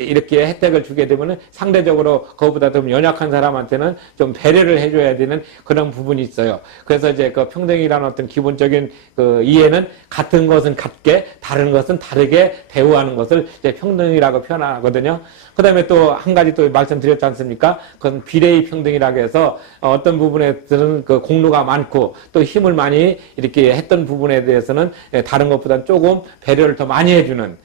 이렇게 혜택을 주게 되면 상대적으로 그거보다 좀 연약한 사람한테는 좀 배려를 해줘야 되는 그런 부분이 있어요. 그래서 이제 그 평등이라는 어떤 기본적인 그 이해는 같은 것은 같게, 다른 것은 다르게 대우하는 것을 이제 평등이라고 표현하거든요. 그 다음에 또 한 가지 또 말씀드렸지 않습니까? 그건 비례의 평등이라고 해서 어떤 부분에서는 그 공로가 많고 또 힘을 많이 이렇게 했던 부분에 대해서는 다른 것보다는 조금 배려를 더 많이 해주는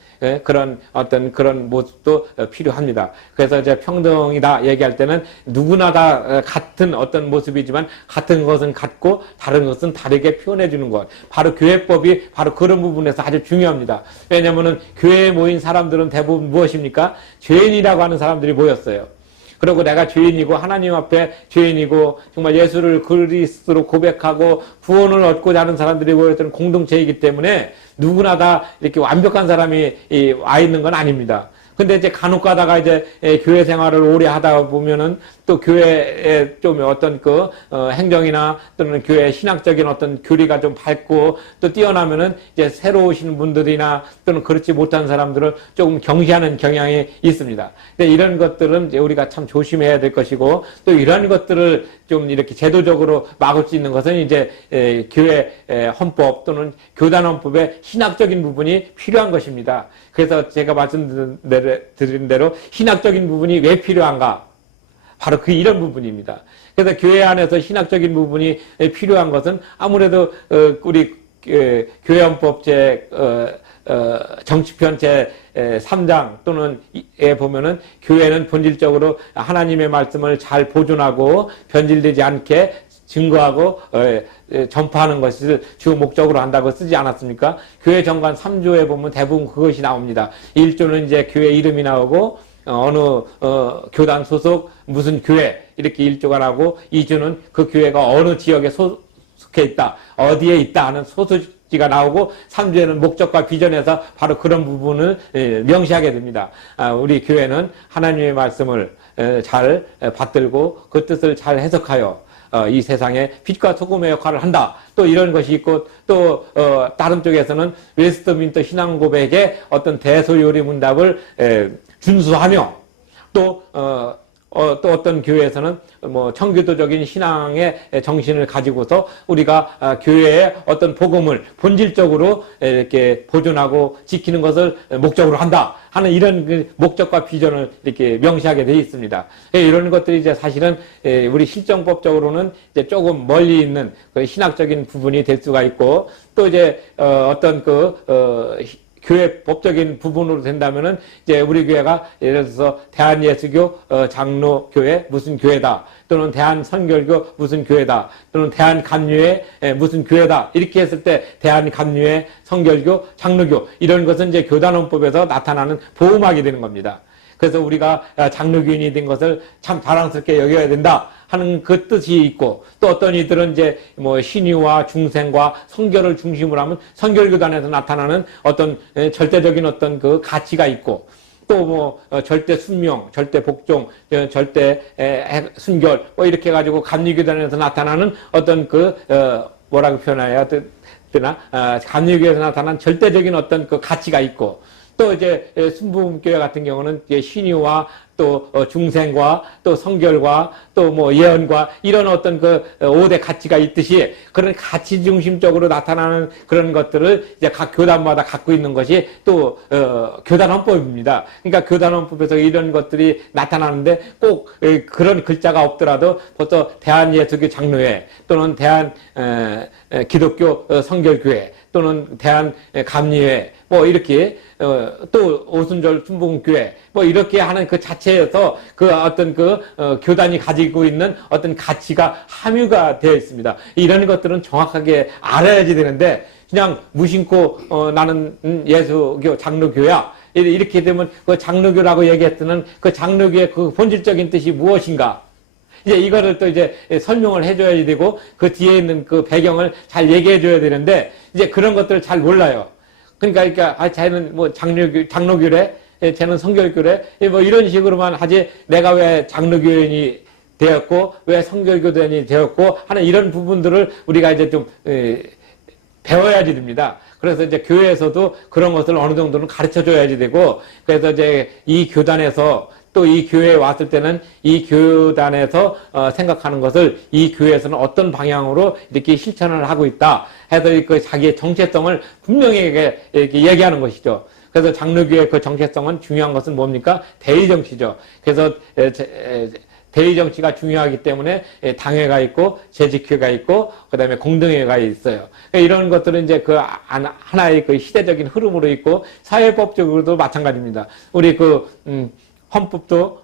그런 어떤 그런 모습도 필요합니다. 그래서 이제 평등이다 얘기할 때는 누구나 다 같은 어떤 모습이지만 같은 것은 같고 다른 것은 다르게 표현해 주는 것. 바로 교회법이 바로 그런 부분에서 아주 중요합니다. 왜냐하면은 교회에 모인 사람들은 대부분 무엇입니까? 죄인이라고 하는 사람들이 모였어요. 그리고 내가 죄인이고 하나님 앞에 죄인이고 정말 예수를 그리스도로 고백하고 구원을 얻고자 하는 사람들이 모였던 공동체이기 때문에 누구나 다 이렇게 완벽한 사람이 와 있는 건 아닙니다. 근데 이제 간혹 가다가 이제 교회 생활을 오래 하다 보면은 또 교회에 좀 어떤 그 행정이나 또는 교회 신학적인 어떤 교리가 좀 밝고 또 뛰어나면은 이제 새로 오신 분들이나 또는 그렇지 못한 사람들을 조금 경시하는 경향이 있습니다. 근데 이런 것들은 이제 우리가 참 조심해야 될 것이고, 또 이런 것들을 좀 이렇게 제도적으로 막을 수 있는 것은 이제 교회 헌법 또는 교단 헌법의 신학적인 부분이 필요한 것입니다. 그래서 제가 말씀드린 대로 신학적인 부분이 왜 필요한가? 바로 이런 부분입니다. 그래서 교회 안에서 신학적인 부분이 필요한 것은 아무래도 우리 교회헌법 정치편 제 3장 또는 에 보면은 교회는 본질적으로 하나님의 말씀을 잘 보존하고 변질되지 않게 증거하고 전파하는 것을 주 목적으로 한다고 쓰지 않았습니까? 교회 정관 3조에 보면 대부분 그것이 나옵니다. 1조는 이제 교회 이름이 나오고 어느 교단 소속 무슨 교회 이렇게 1조가 나오고, 2조는 그 교회가 어느 지역에 속해 있다, 어디에 있다 하는 소속지가 나오고, 3조에는 목적과 비전에서 바로 그런 부분을 명시하게 됩니다. 우리 교회는 하나님의 말씀을 잘 받들고 그 뜻을 잘 해석하여 이 세상에 빛과 소금의 역할을 한다. 또 이런 것이 있고, 또 다른 쪽에서는 웨스트민스터 신앙 고백의 어떤 대소요리 문답을 준수하며, 또 어떤 교회에서는 뭐 청교도적인 신앙의 정신을 가지고서 우리가 교회의 어떤 복음을 본질적으로 이렇게 보존하고 지키는 것을 목적으로 한다 하는 이런 그 목적과 비전을 이렇게 명시하게 되어 있습니다. 이런 것들이 이제 사실은 우리 실정법적으로는 이제 조금 멀리 있는 그 신학적인 부분이 될 수가 있고, 또 이제 어떤 교회 법적인 부분으로 된다면은 이제 우리 교회가 예를 들어서 대한예수교 장로교회 무슨 교회다, 또는 대한선결교 무슨 교회다, 또는 대한감유회 무슨 교회다, 이렇게 했을 때 대한감유회, 선결교, 장로교 이런 것은 이제 교단헌법에서 나타나는 보호막이 되는 겁니다. 그래서 우리가 장로교인이 된 것을 참 자랑스럽게 여겨야 된다 하는 그 뜻이 있고, 또 어떤 이들은 이제 뭐 신유와 중생과 성결을 중심으로 하면 성결교단에서 나타나는 어떤 절대적인 어떤 그 가치가 있고, 또 뭐 절대 순명, 절대 복종, 절대 순결 뭐 이렇게 해가지고 감리교단에서 나타나는 어떤 그 뭐라고 표현해야 되나, 감리교에서 나타난 절대적인 어떤 그 가치가 있고, 또 이제 순복음교회 같은 경우는 이제 신유와 또 중생과 또 성결과 또 뭐 예언과 이런 어떤 그 5대 가치가 있듯이, 그런 가치 중심적으로 나타나는 그런 것들을 이제 각 교단마다 갖고 있는 것이 또 교단 헌법입니다. 그러니까 교단 헌법에서 이런 것들이 나타나는데, 꼭 그런 글자가 없더라도 벌써 대한예수교 장로회 또는 대한 기독교 성결교회 또는 대한 감리회 뭐 이렇게 또 오순절 순복음교회 뭐 이렇게 하는 그 자체에서 그 어떤 그 교단이 가지고 있는 어떤 가치가 함유가 되어 있습니다. 이런 것들은 정확하게 알아야지 되는데, 그냥 무심코 나는 예수교 장로교야 이렇게 되면 그 장로교라고 얘기했던 그 장로교의 그 본질적인 뜻이 무엇인가, 이제 이거를 또 이제 설명을 해줘야 되고, 그 뒤에 있는 그 배경을 잘 얘기해줘야 되는데, 이제 그런 것들을 잘 몰라요. 그러니까 쟤는 뭐 장로교래, 쟤는 성결교래, 뭐 이런 식으로만 하지, 내가 왜 장로교인이 되었고 왜 성결교단이 되었고 하는 이런 부분들을 우리가 이제 좀 배워야지 됩니다. 그래서 이제 교회에서도 그런 것을 어느 정도는 가르쳐 줘야지 되고, 그래서 이제 이 교단에서 또 이 교회에 왔을 때는 이 교단에서 생각하는 것을 이 교회에서는 어떤 방향으로 이렇게 실천을 하고 있다 해서 그 자기의 정체성을 분명히 이렇게 얘기하는 것이죠. 그래서 장로교의 그 정체성은 중요한 것은 뭡니까? 대의정치죠. 그래서 대의정치가 중요하기 때문에 당회가 있고 재직회가 있고 그다음에 공동회가 있어요. 이런 것들은 이제 그 하나의 그 시대적인 흐름으로 있고, 사회법적으로도 마찬가지입니다. 우리 헌법도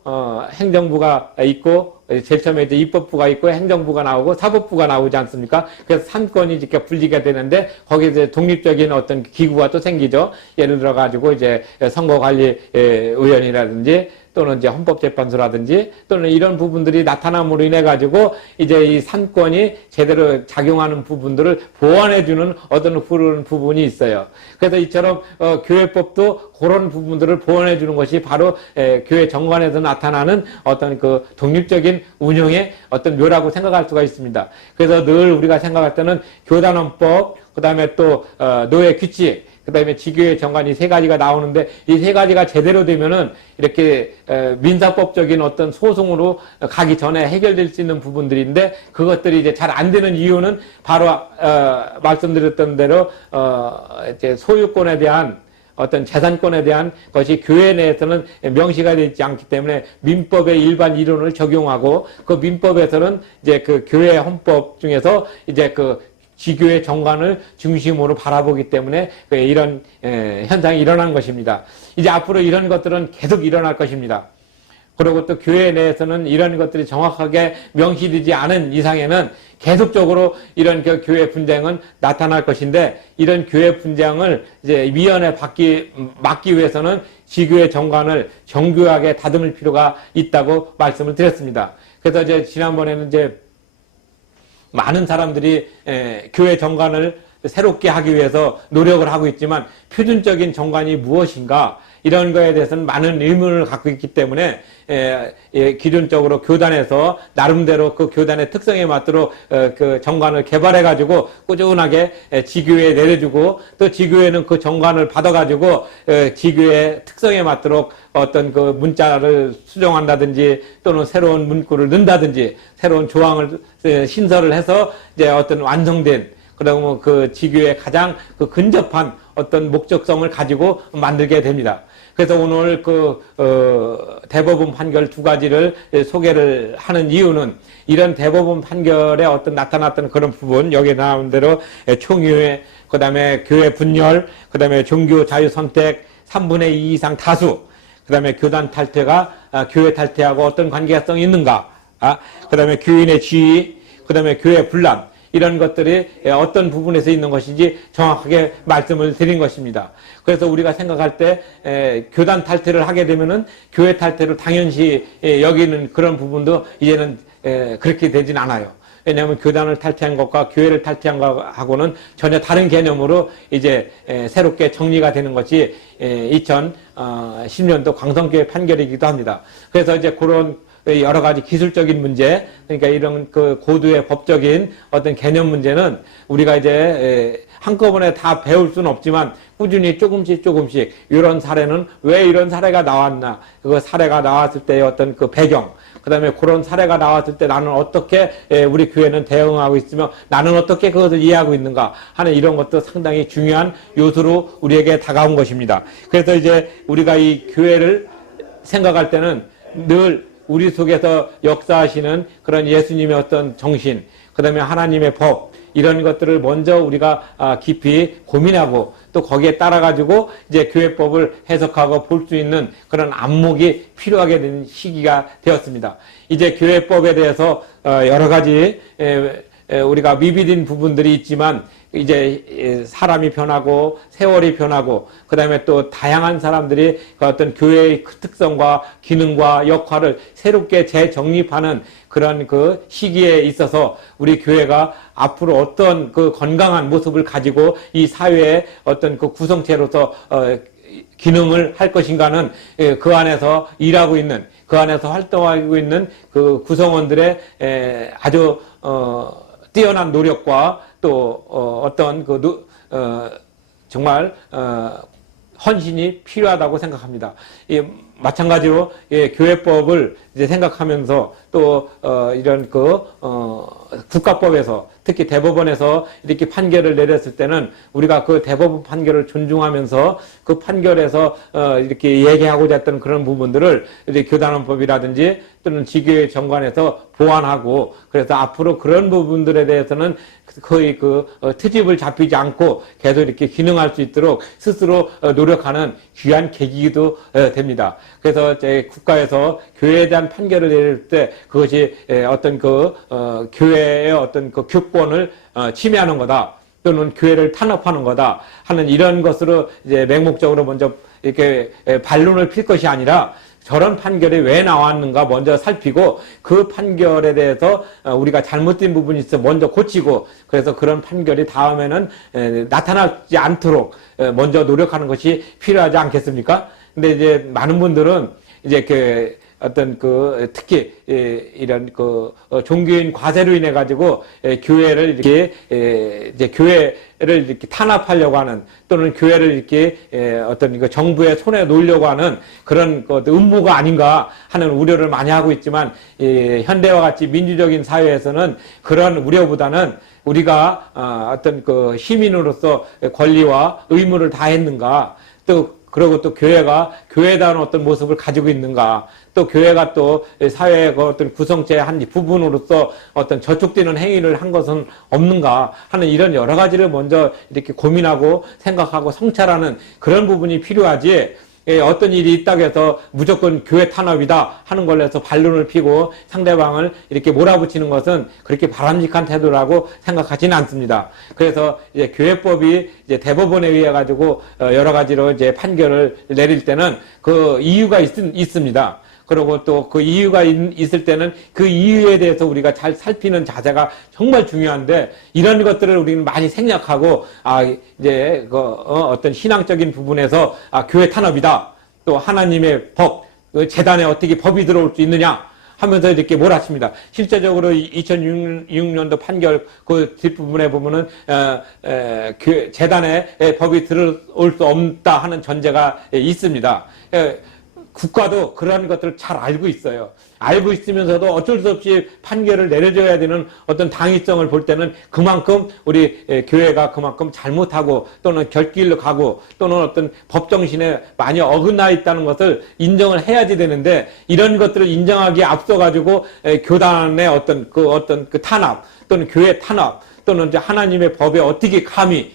행정부가 있고, 제일 처음에 이제 입법부가 있고 행정부가 나오고 사법부가 나오지 않습니까? 그래서 3권이 이렇게 분리가 되는데, 거기에 이제 독립적인 어떤 기구가 또 생기죠. 예를 들어 가지고 이제 선거관리위원이라든지 또는 이제 헌법재판소라든지 또는 이런 부분들이 나타남으로 인해 가지고 이제 이 3권이 제대로 작용하는 부분들을 보완해주는 어떤 그런 부분이 있어요. 그래서 이처럼 교회법도 그런 부분들을 보완해주는 것이 바로 교회 정관에서 나타나는 어떤 그 독립적인 운영의 어떤 묘라고 생각할 수가 있습니다. 그래서 늘 우리가 생각할 때는 교단헌법, 그 다음에 또 노예 규칙, 그 다음에 지교회 정관, 이 세 가지가 나오는데, 이 세 가지가 제대로 되면은 이렇게 민사법적인 어떤 소송으로 가기 전에 해결될 수 있는 부분들인데, 그것들이 이제 잘 안 되는 이유는 바로 말씀드렸던 대로 이제 소유권에 대한 어떤 재산권에 대한 것이 교회 내에서는 명시가 되어 있지 않기 때문에 민법의 일반 이론을 적용하고, 그 민법에서는 이제 그 교회 헌법 중에서 이제 그 지교의 정관을 중심으로 바라보기 때문에 이런 현상이 일어난 것입니다. 이제 앞으로 이런 것들은 계속 일어날 것입니다. 그리고 또 교회 내에서는 이런 것들이 정확하게 명시되지 않은 이상에는 계속적으로 이런 그 교회 분쟁은 나타날 것인데, 이런 교회 분쟁을 이제 미연에 막기 위해서는 지교의 정관을 정교하게 다듬을 필요가 있다고 말씀을 드렸습니다. 그래서 이제 지난번에는 이제 많은 사람들이 교회 정관을 새롭게 하기 위해서 노력을 하고 있지만, 표준적인 정관이 무엇인가 이런 거에 대해서는 많은 의문을 갖고 있기 때문에 기존적으로 교단에서 나름대로 그 교단의 특성에 맞도록 그 정관을 개발해 가지고 꾸준하게 지교회에 내려주고, 또 지교회는 그 정관을 받아 가지고 지교회 특성에 맞도록 어떤 그 문자를 수정한다든지 또는 새로운 문구를 넣는다든지 새로운 조항을 신설을 해서 이제 어떤 완성된, 그러면 그 지교에 가장 그 근접한 어떤 목적성을 가지고 만들게 됩니다. 그래서 오늘 대법원 판결 두 가지를 소개를 하는 이유는, 이런 대법원 판결에 어떤 나타났던 그런 부분, 여기에 나온 대로 총유회, 그 다음에 교회 분열, 그 다음에 종교 자유 선택, 3분의 2 이상 다수, 그 다음에 교단 탈퇴가 교회 탈퇴하고 어떤 관계성이 있는가, 그 다음에 교인의 지위, 그 다음에 교회 분란, 이런 것들이 어떤 부분에서 있는 것인지 정확하게 말씀을 드린 것입니다. 그래서 우리가 생각할 때 교단 탈퇴를 하게 되면은 교회 탈퇴를 당연시 여기는 그런 부분도 이제는 그렇게 되진 않아요. 왜냐하면 교단을 탈퇴한 것과 교회를 탈퇴한 것하고는 전혀 다른 개념으로 이제 새롭게 정리가 되는 것이 2010년도 광성교회 판결이기도 합니다. 그래서 이제 그런 여러 가지 기술적인 문제, 그러니까 이런 그 고도의 법적인 어떤 개념 문제는 우리가 이제 한꺼번에 다 배울 수는 없지만 꾸준히 조금씩 이런 사례는 왜 이런 사례가 나왔나, 그 사례가 나왔을 때의 어떤 그 배경, 그 다음에 그런 사례가 나왔을 때 나는 어떻게 우리 교회는 대응하고 있으며 나는 어떻게 그것을 이해하고 있는가 하는 이런 것도 상당히 중요한 요소로 우리에게 다가온 것입니다. 그래서 이제 우리가 이 교회를 생각할 때는 늘 우리 속에서 역사하시는 그런 예수님의 어떤 정신, 그 다음에 하나님의 법, 이런 것들을 먼저 우리가 깊이 고민하고 또 거기에 따라가지고 이제 교회법을 해석하고 볼 수 있는 그런 안목이 필요하게 된 시기가 되었습니다. 이제 교회법에 대해서 여러 가지 우리가 미비된 부분들이 있지만 이제 사람이 변하고 세월이 변하고 그 다음에 또 다양한 사람들이 그 어떤 교회의 특성과 기능과 역할을 새롭게 재정립하는 그런 그 시기에 있어서 우리 교회가 앞으로 어떤 그 건강한 모습을 가지고 이 사회의 어떤 그 구성체로서 기능을 할 것인가는 그 안에서 일하고 있는, 그 안에서 활동하고 있는 그 구성원들의 아주 뛰어난 노력과 또 어떤 그 정말 헌신이 필요하다고 생각합니다. 마찬가지로 교회법을 이제 생각하면서 또 이런 그 국가법에서 특히 대법원에서 이렇게 판결을 내렸을 때는 우리가 그 대법원 판결을 존중하면서 그 판결에서 이렇게 얘기하고자 했던 그런 부분들을 이제 교단원법이라든지 또는 지교회 정관에서 보완하고 그래서 앞으로 그런 부분들에 대해서는 거의 그 트집을 잡히지 않고 계속 이렇게 기능할 수 있도록 스스로 노력하는 귀한 계기도 됩니다. 그래서 제 국가에서 교회에 대한 판결을 내릴 때 그것이 어떤 그 교회의 어떤 그 교권을 침해하는 거다 또는 교회를 탄압하는 거다 하는 이런 것으로 이제 맹목적으로 먼저 이렇게 반론을 필 것이 아니라 저런 판결이 왜 나왔는가 먼저 살피고 그 판결에 대해서 우리가 잘못된 부분이 있어 먼저 고치고 그래서 그런 판결이 다음에는 나타나지 않도록 먼저 노력하는 것이 필요하지 않겠습니까? 근데 이제 많은 분들은 이제 그 어떤 그 특히 이런 그 종교인 과세로 인해 가지고 교회를 이렇게 이제 교회를 이렇게 탄압하려고 하는 또는 교회를 이렇게 어떤 그 정부의 손에 놓으려고 하는 그런 그 음모가 아닌가 하는 우려를 많이 하고 있지만 현대와 같이 민주적인 사회에서는 그런 우려보다는 우리가 어떤 그 시민으로서 권리와 의무를 다했는가 또 그리고 또 교회가 교회다운 어떤 모습을 가지고 있는가 또 교회가 또 사회의 어떤 구성체의 한 부분으로서 어떤 저촉되는 행위를 한 것은 없는가 하는 이런 여러 가지를 먼저 이렇게 고민하고 생각하고 성찰하는 그런 부분이 필요하지 어떤 일이 있다고 해서 무조건 교회 탄압이다 하는 걸로 해서 반론을 피고 상대방을 이렇게 몰아붙이는 것은 그렇게 바람직한 태도라고 생각하지는 않습니다. 그래서 이제 교회법이 이제 대법원에 의해 가지고 여러 가지로 이제 판결을 내릴 때는 그 이유가 있습니다. 그리고 또 그 이유가 있을 때는 그 이유에 대해서 우리가 잘 살피는 자세가 정말 중요한데 이런 것들을 우리는 많이 생략하고 이제 그 어떤 신앙적인 부분에서 교회 탄압이다. 또 하나님의 법, 재단에 어떻게 법이 들어올 수 있느냐 하면서 이렇게 몰아칩니다. 실제적으로 2006년도 판결 그 뒷부분에 보면은 재단에 법이 들어올 수 없다 하는 전제가 있습니다. 국가도 그런 것들을 잘 알고 있어요. 알고 있으면서도 어쩔 수 없이 판결을 내려줘야 되는 어떤 당위성을 볼 때는 그만큼 우리 교회가 그만큼 잘못하고 또는 결길로 가고 또는 어떤 법정신에 많이 어긋나 있다는 것을 인정을 해야지 되는데 이런 것들을 인정하기에 앞서가지고 교단의 어떤 그 탄압 또는 교회 탄압 또는 이제 하나님의 법에 어떻게 감히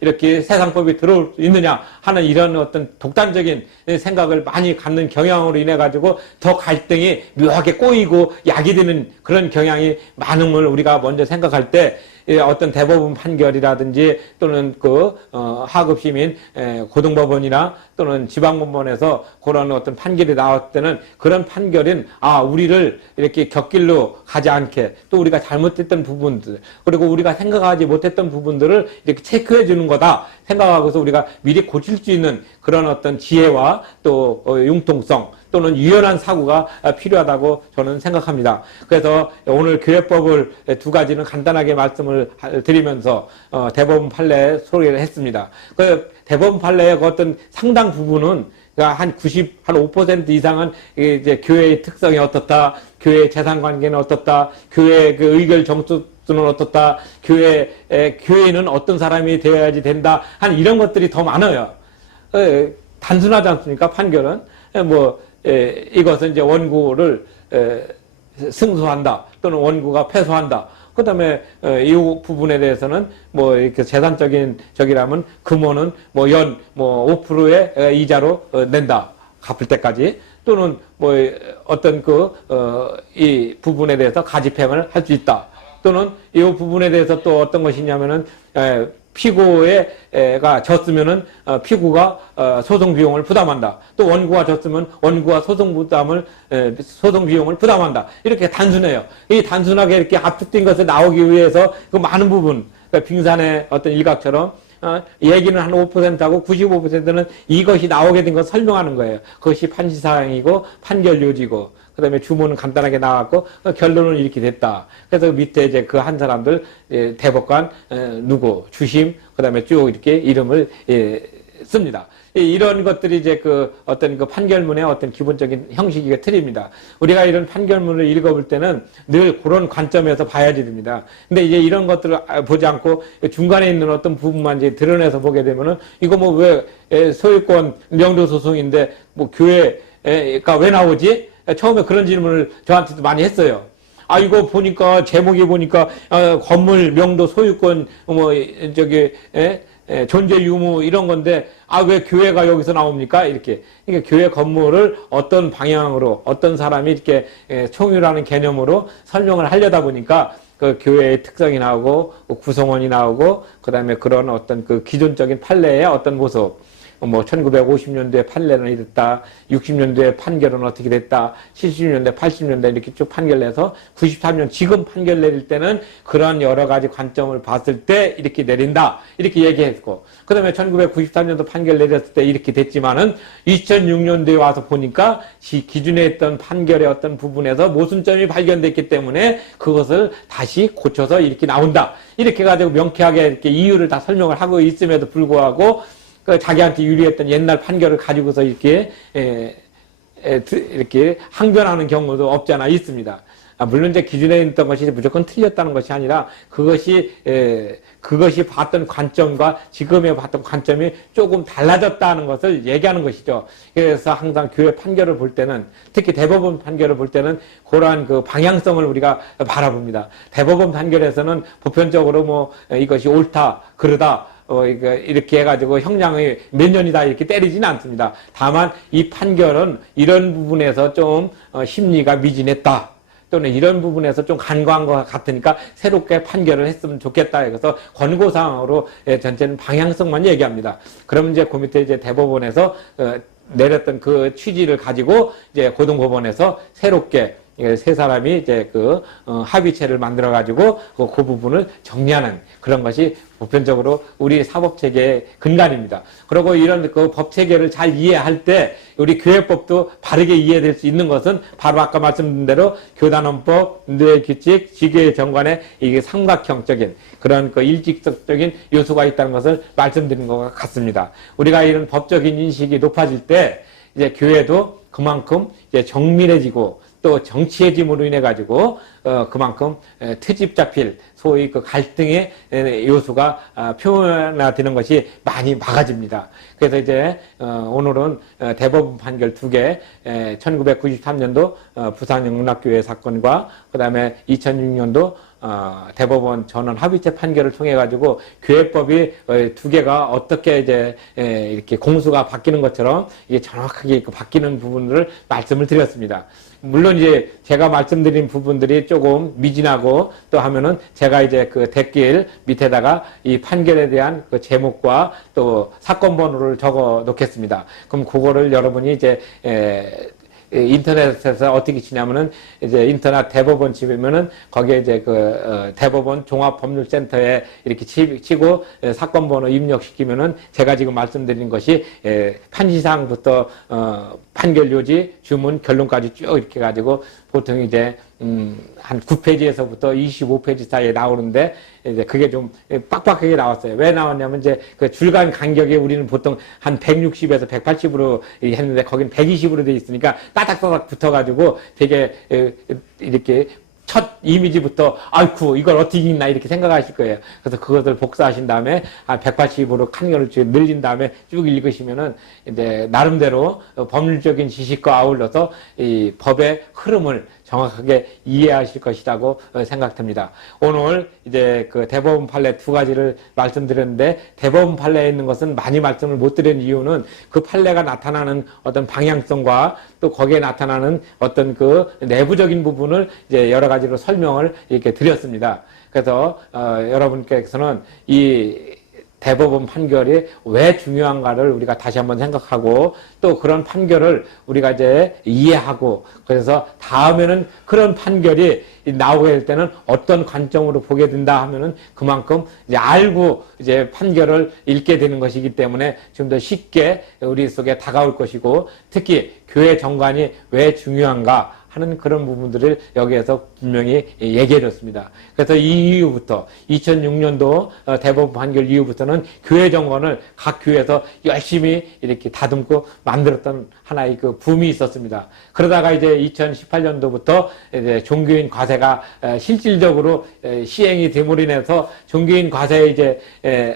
이렇게 세상법이 들어올 수 있느냐 하는 이런 어떤 독단적인 생각을 많이 갖는 경향으로 인해 가지고 더 갈등이 묘하게 꼬이고 야기되는 그런 경향이 많음을 우리가 먼저 생각할 때 어떤 대법원 판결이라든지 또는 하급 시민 고등법원이나 또는 지방법원에서 그런 어떤 판결이 나왔을 때는 그런 판결은 우리를 이렇게 곁길로 가지 않게 또 우리가 잘못했던 부분들 그리고 우리가 생각하지 못했던 부분들을 이렇게 체크해 주는 거다 생각하고서 우리가 미리 고칠 수 있는 그런 어떤 지혜와 또 융통성 또는 유연한 사고가 필요하다고 저는 생각합니다. 그래서 오늘 교회법을 두 가지는 간단하게 말씀을 드리면서 대법원 판례 소개를 했습니다. 그 대법원 판례의 어떤 상당 부분은 한 5% 이상은 이제 교회의 특성이 어떻다, 교회의 재산 관계는 어떻다, 교회의 그 의결 정수는 어떻다, 교회는 어떤 사람이 되어야지 된다, 한 이런 것들이 더 많아요. 단순하지 않습니까? 판결은 이것은 이제 원고를 승소한다 또는 원고가 패소한다. 그 다음에 이 부분에 대해서는 이렇게 재산적인 적이라면 금원은 연 5%의 이자로 낸다. 갚을 때까지. 또는 어떤 이 부분에 대해서 가집행을 할 수 있다. 또는 이 부분에 대해서 또 어떤 것이냐면은 피고가 졌으면은 피고가 소송 비용을 부담한다. 또 원고가 졌으면 원고가 소송 비용을 부담한다. 이렇게 단순해요. 이 단순하게 이렇게 압축된 것을 나오기 위해서 그 많은 부분, 그러니까 빙산의 어떤 일각처럼 얘기는 한 5%하고 95%는 이것이 나오게 된 걸 설명하는 거예요. 그것이 판시사항이고 판결 요지고 그 다음에 주문은 간단하게 나왔고 결론은 이렇게 됐다. 그래서 밑에 이제 그 한 사람들 대법관 누구 주심 그 다음에 쭉 이렇게 이름을 씁니다. 이런 것들이 이제 어떤 판결문의 어떤 기본적인 형식이가 틀립니다. 우리가 이런 판결문을 읽어볼 때는 늘 그런 관점에서 봐야지 됩니다. 근데 이제 이런 것들을 보지 않고 중간에 있는 어떤 부분만 이제 드러내서 보게 되면은 이거 왜 소유권 명도소송인데 교회가 왜 나오지? 처음에 그런 질문을 저한테도 많이 했어요. 이거 보니까, 제목이 보니까, 건물, 명도, 소유권, 존재 유무, 이런 건데, 왜 교회가 여기서 나옵니까? 이렇게. 그러니까 교회 건물을 어떤 방향으로, 어떤 사람이 이렇게 총유라는 개념으로 설명을 하려다 보니까, 그 교회의 특성이 나오고, 구성원이 나오고, 그 다음에 그런 어떤 기존적인 판례의 어떤 모습, 1950년도에 판례는 이랬다, 60년도에 판결은 어떻게 됐다, 70년대, 80년대 이렇게 쭉 판결 내서 93년 지금 판결 내릴 때는 그런 여러 가지 관점을 봤을 때 이렇게 내린다, 이렇게 얘기했고, 그 다음에 1993년도 판결 내렸을 때 이렇게 됐지만은 2006년도에 와서 보니까 기존에 했던 판결의 어떤 부분에서 모순점이 발견됐기 때문에 그것을 다시 고쳐서 이렇게 나온다. 이렇게 가지고 명쾌하게 이렇게 이유를 다 설명을 하고 있음에도 불구하고 자기한테 유리했던 옛날 판결을 가지고서 이렇게 항변하는 경우도 없지 않아 있습니다. 물론 이제 기존에 있던 것이 무조건 틀렸다는 것이 아니라 그것이 봤던 관점과 지금에 봤던 관점이 조금 달라졌다는 것을 얘기하는 것이죠. 그래서 항상 교회 판결을 볼 때는, 특히 대법원 판결을 볼 때는 그러한 방향성을 우리가 바라봅니다. 대법원 판결에서는 보편적으로 이것이 옳다, 그르다, 이렇게 해가지고 형량이 몇 년이다 이렇게 때리지는 않습니다. 다만 이 판결은 이런 부분에서 좀 심리가 미진했다, 또는 이런 부분에서 좀 간과한 것 같으니까 새롭게 판결을 했으면 좋겠다. 그래서 권고사항으로 전체는 방향성만 얘기합니다. 그럼 이제 그 밑에 이제 대법원에서 내렸던 그 취지를 가지고 이제 고등법원에서 새롭게 세 사람이 이제 합의체를 만들어가지고 그 부분을 정리하는 그런 것이 보편적으로 우리 사법체계의 근간입니다. 그리고 이런 법체계를 잘 이해할 때 우리 교회법도 바르게 이해될 수 있는 것은 바로 아까 말씀드린 대로 교단원법, 뇌규칙, 지교의 정관에 이게 삼각형적인 그런 일직적인 요소가 있다는 것을 말씀드린 것 같습니다. 우리가 이런 법적인 인식이 높아질 때 이제 교회도 그만큼 이제 정밀해지고 또 정치해짐으로 인해 가지고 그만큼 트집 잡힐 소위 갈등의 요소가 표현화되는 것이 많이 막아집니다. 그래서 이제 오늘은 대법원 판결 2개, 1993년도 부산영락교회 사건과 그 다음에 2006년도 대법원 전원 합의체 판결을 통해 가지고 교회법이 두 개가 어떻게 이제 이렇게 공수가 바뀌는 것처럼 이게 정확하게 바뀌는 부분을 말씀을 드렸습니다. 물론 이제 제가 말씀드린 부분들이 조금 미진하고 또 하면은 제가 이제 그 댓글 밑에다가 이 판결에 대한 그 제목과 또 사건 번호를 적어 놓겠습니다. 그럼 그거를 여러분이 이제 인터넷에서 어떻게 치냐면은 이제 인터넷 대법원 치면은 거기에 이제 그 대법원 종합법률센터에 이렇게 치고 사건 번호 입력시키면은 제가 지금 말씀드린 것이 판시상부터 판결 요지, 주문, 결론까지 쭉 이렇게 가지고 보통 이제 한 9페이지에서부터 25페이지 사이에 나오는데 이제 그게 좀 빡빡하게 나왔어요. 왜 나왔냐면 이제 그 줄간 간격에 우리는 보통 한 160에서 180으로 했는데 거긴 120으로 돼 있으니까 따닥따닥 붙어가지고 되게 이렇게 첫 이미지부터 아이쿠 이걸 어떻게 읽나 이렇게 생각하실 거예요. 그래서 그것을 복사하신 다음에 한 180으로 칸결을 늘린 다음에 쭉 읽으시면은 이제 나름대로 법률적인 지식과 아울러서 이 법의 흐름을 정확하게 이해하실 것이라고 생각됩니다. 오늘 이제 그 대법원 판례 두 가지를 말씀드렸는데 대법원 판례에 있는 것은 많이 말씀을 못 드린 이유는 그 판례가 나타나는 어떤 방향성과 또 거기에 나타나는 어떤 그 내부적인 부분을 이제 여러 가지로 설명을 이렇게 드렸습니다. 그래서 여러분께서는 이 대법원 판결이 왜 중요한가를 우리가 다시 한번 생각하고 또 그런 판결을 우리가 이제 이해하고 그래서 다음에는 그런 판결이 나오게 될 때는 어떤 관점으로 보게 된다 하면은 그만큼 이제 알고 이제 판결을 읽게 되는 것이기 때문에 좀 더 쉽게 우리 속에 다가올 것이고 특히 교회 정관이 왜 중요한가 하는 그런 부분들을 여기에서 분명히 얘기해 줬습니다. 그래서 이 이후부터 2006년도 대법원 판결 이후부터는 교회 정권을 각 교회에서 열심히 이렇게 다듬고 만들었던 하나의 그 붐이 있었습니다. 그러다가 이제 2018년도부터 이제 종교인 과세가 실질적으로 시행이 됨으로 인해서 종교인 과세의 이제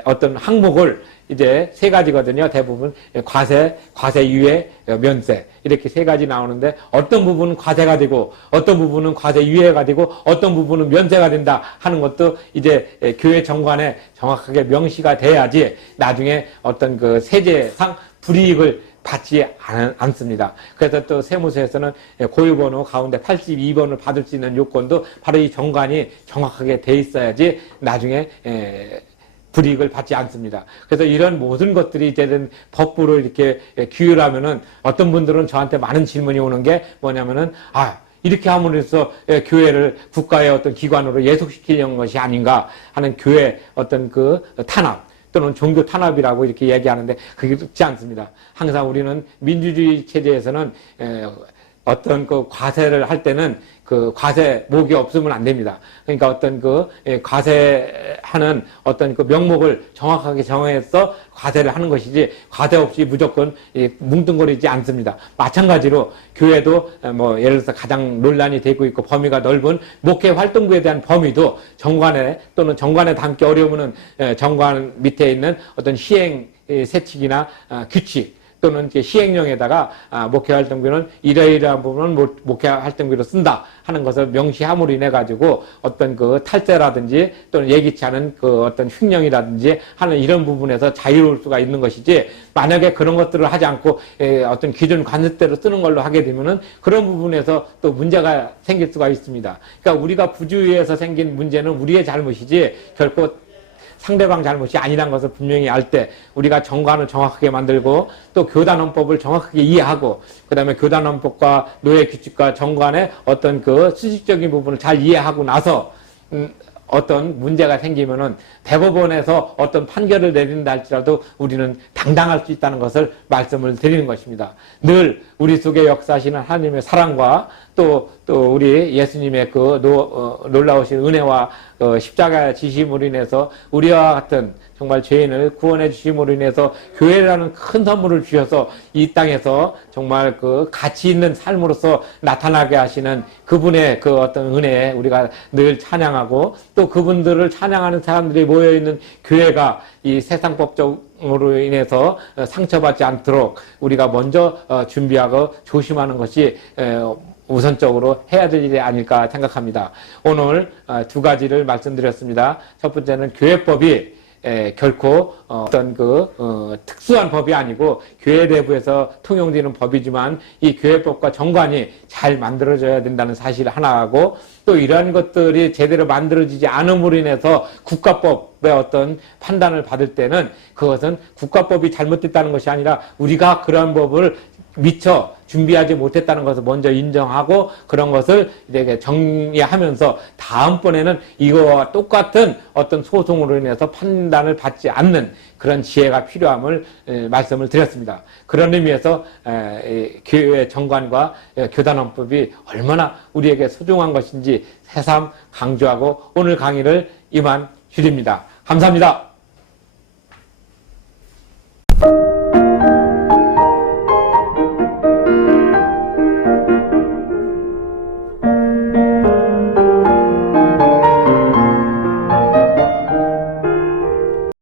어떤 항목을 이제 세 가지거든요. 대부분 과세, 과세 유예, 면세 이렇게 세 가지 나오는데 어떤 부분은 과세가 되고 어떤 부분은 과세 유예가 되고 어떤 부분은 면세가 된다 하는 것도 이제 교회 정관에 정확하게 명시가 돼야지 나중에 어떤 그 세제상 불이익을 받지 않습니다. 그래서 또 세무서에서는 고유번호 가운데 82번을 받을 수 있는 요건도 바로 이 정관이 정확하게 돼 있어야지 나중에 불이익을 받지 않습니다. 그래서 이런 모든 것들이 이제는 법부로 이렇게 규율하면은 어떤 분들은 저한테 많은 질문이 오는 게 뭐냐면은 이렇게 함으로써 교회를 국가의 어떤 기관으로 예속시키려는 것이 아닌가 하는 교회 어떤 그 탄압 또는 종교 탄압이라고 이렇게 얘기하는데 그게 그렇지 않습니다. 항상 우리는 민주주의 체제에서는 어떤 그 과세를 할 때는 그 과세목이 없으면 안 됩니다. 그러니까 어떤 그 과세하는 어떤 그 명목을 정확하게 정해서 과세를 하는 것이지 과세 없이 무조건 뭉뚱거리지 않습니다. 마찬가지로 교회도 뭐 예를 들어서 가장 논란이 되고 있고 범위가 넓은 목회 활동부에 대한 범위도 정관에 또는 정관에 담기 어려우면 정관 밑에 있는 어떤 시행 세칙이나 규칙 또는 시행령에다가 목회활동비는 이러이러한 부분은 목회활동비로 쓴다 하는 것을 명시함으로 인해 가지고 어떤 그 탈세라든지 또는 예기치 않은 그 어떤 횡령이라든지 하는 이런 부분에서 자유로울 수가 있는 것이지 만약에 그런 것들을 하지 않고 어떤 기존 관습대로 쓰는 걸로 하게 되면은 그런 부분에서 또 문제가 생길 수가 있습니다. 그러니까 우리가 부주의해서 생긴 문제는 우리의 잘못이지 결코 상대방 잘못이 아니란 것을 분명히 알 때 우리가 정관을 정확하게 만들고 또 교단헌법을 정확하게 이해하고 그 다음에 교단헌법과 노예규칙과 정관의 어떤 그 수직적인 부분을 잘 이해하고 나서 어떤 문제가 생기면은 대법원에서 어떤 판결을 내린다 할지라도 우리는 당당할 수 있다는 것을 말씀을 드리는 것입니다. 늘 우리 속에 역사하시는 하나님의 사랑과 또 우리 예수님의 그 놀라우신 은혜와 십자가의 지심으로 인해서 우리와 같은 정말 죄인을 구원해 주심으로 인해서 교회라는 큰 선물을 주셔서 이 땅에서 정말 그 가치 있는 삶으로서 나타나게 하시는 그분의 그 어떤 은혜에 우리가 늘 찬양하고 또 그분들을 찬양하는 사람들이 모여있는 교회가 이 세상법적으로 인해서 상처받지 않도록 우리가 먼저 준비하고 조심하는 것이 우선적으로 해야 될 일이 아닐까 생각합니다. 오늘 두 가지를 말씀드렸습니다. 첫 번째는 교회법이 결코 어떤 특수한 법이 아니고 교회 내부에서 통용되는 법이지만 이 교회법과 정관이 잘 만들어져야 된다는 사실 하나하고, 또 이러한 것들이 제대로 만들어지지 않음으로 인해서 국가법의 어떤 판단을 받을 때는 그것은 국가법이 잘못됐다는 것이 아니라 우리가 그러한 법을 미처 준비하지 못했다는 것을 먼저 인정하고 그런 것을 이렇게 정리하면서 다음번에는 이거와 똑같은 어떤 소송으로 인해서 판단을 받지 않는 그런 지혜가 필요함을 말씀을 드렸습니다. 그런 의미에서 교회 정관과 교단원법이 얼마나 우리에게 소중한 것인지 새삼 강조하고 오늘 강의를 이만 줄입니다. 감사합니다.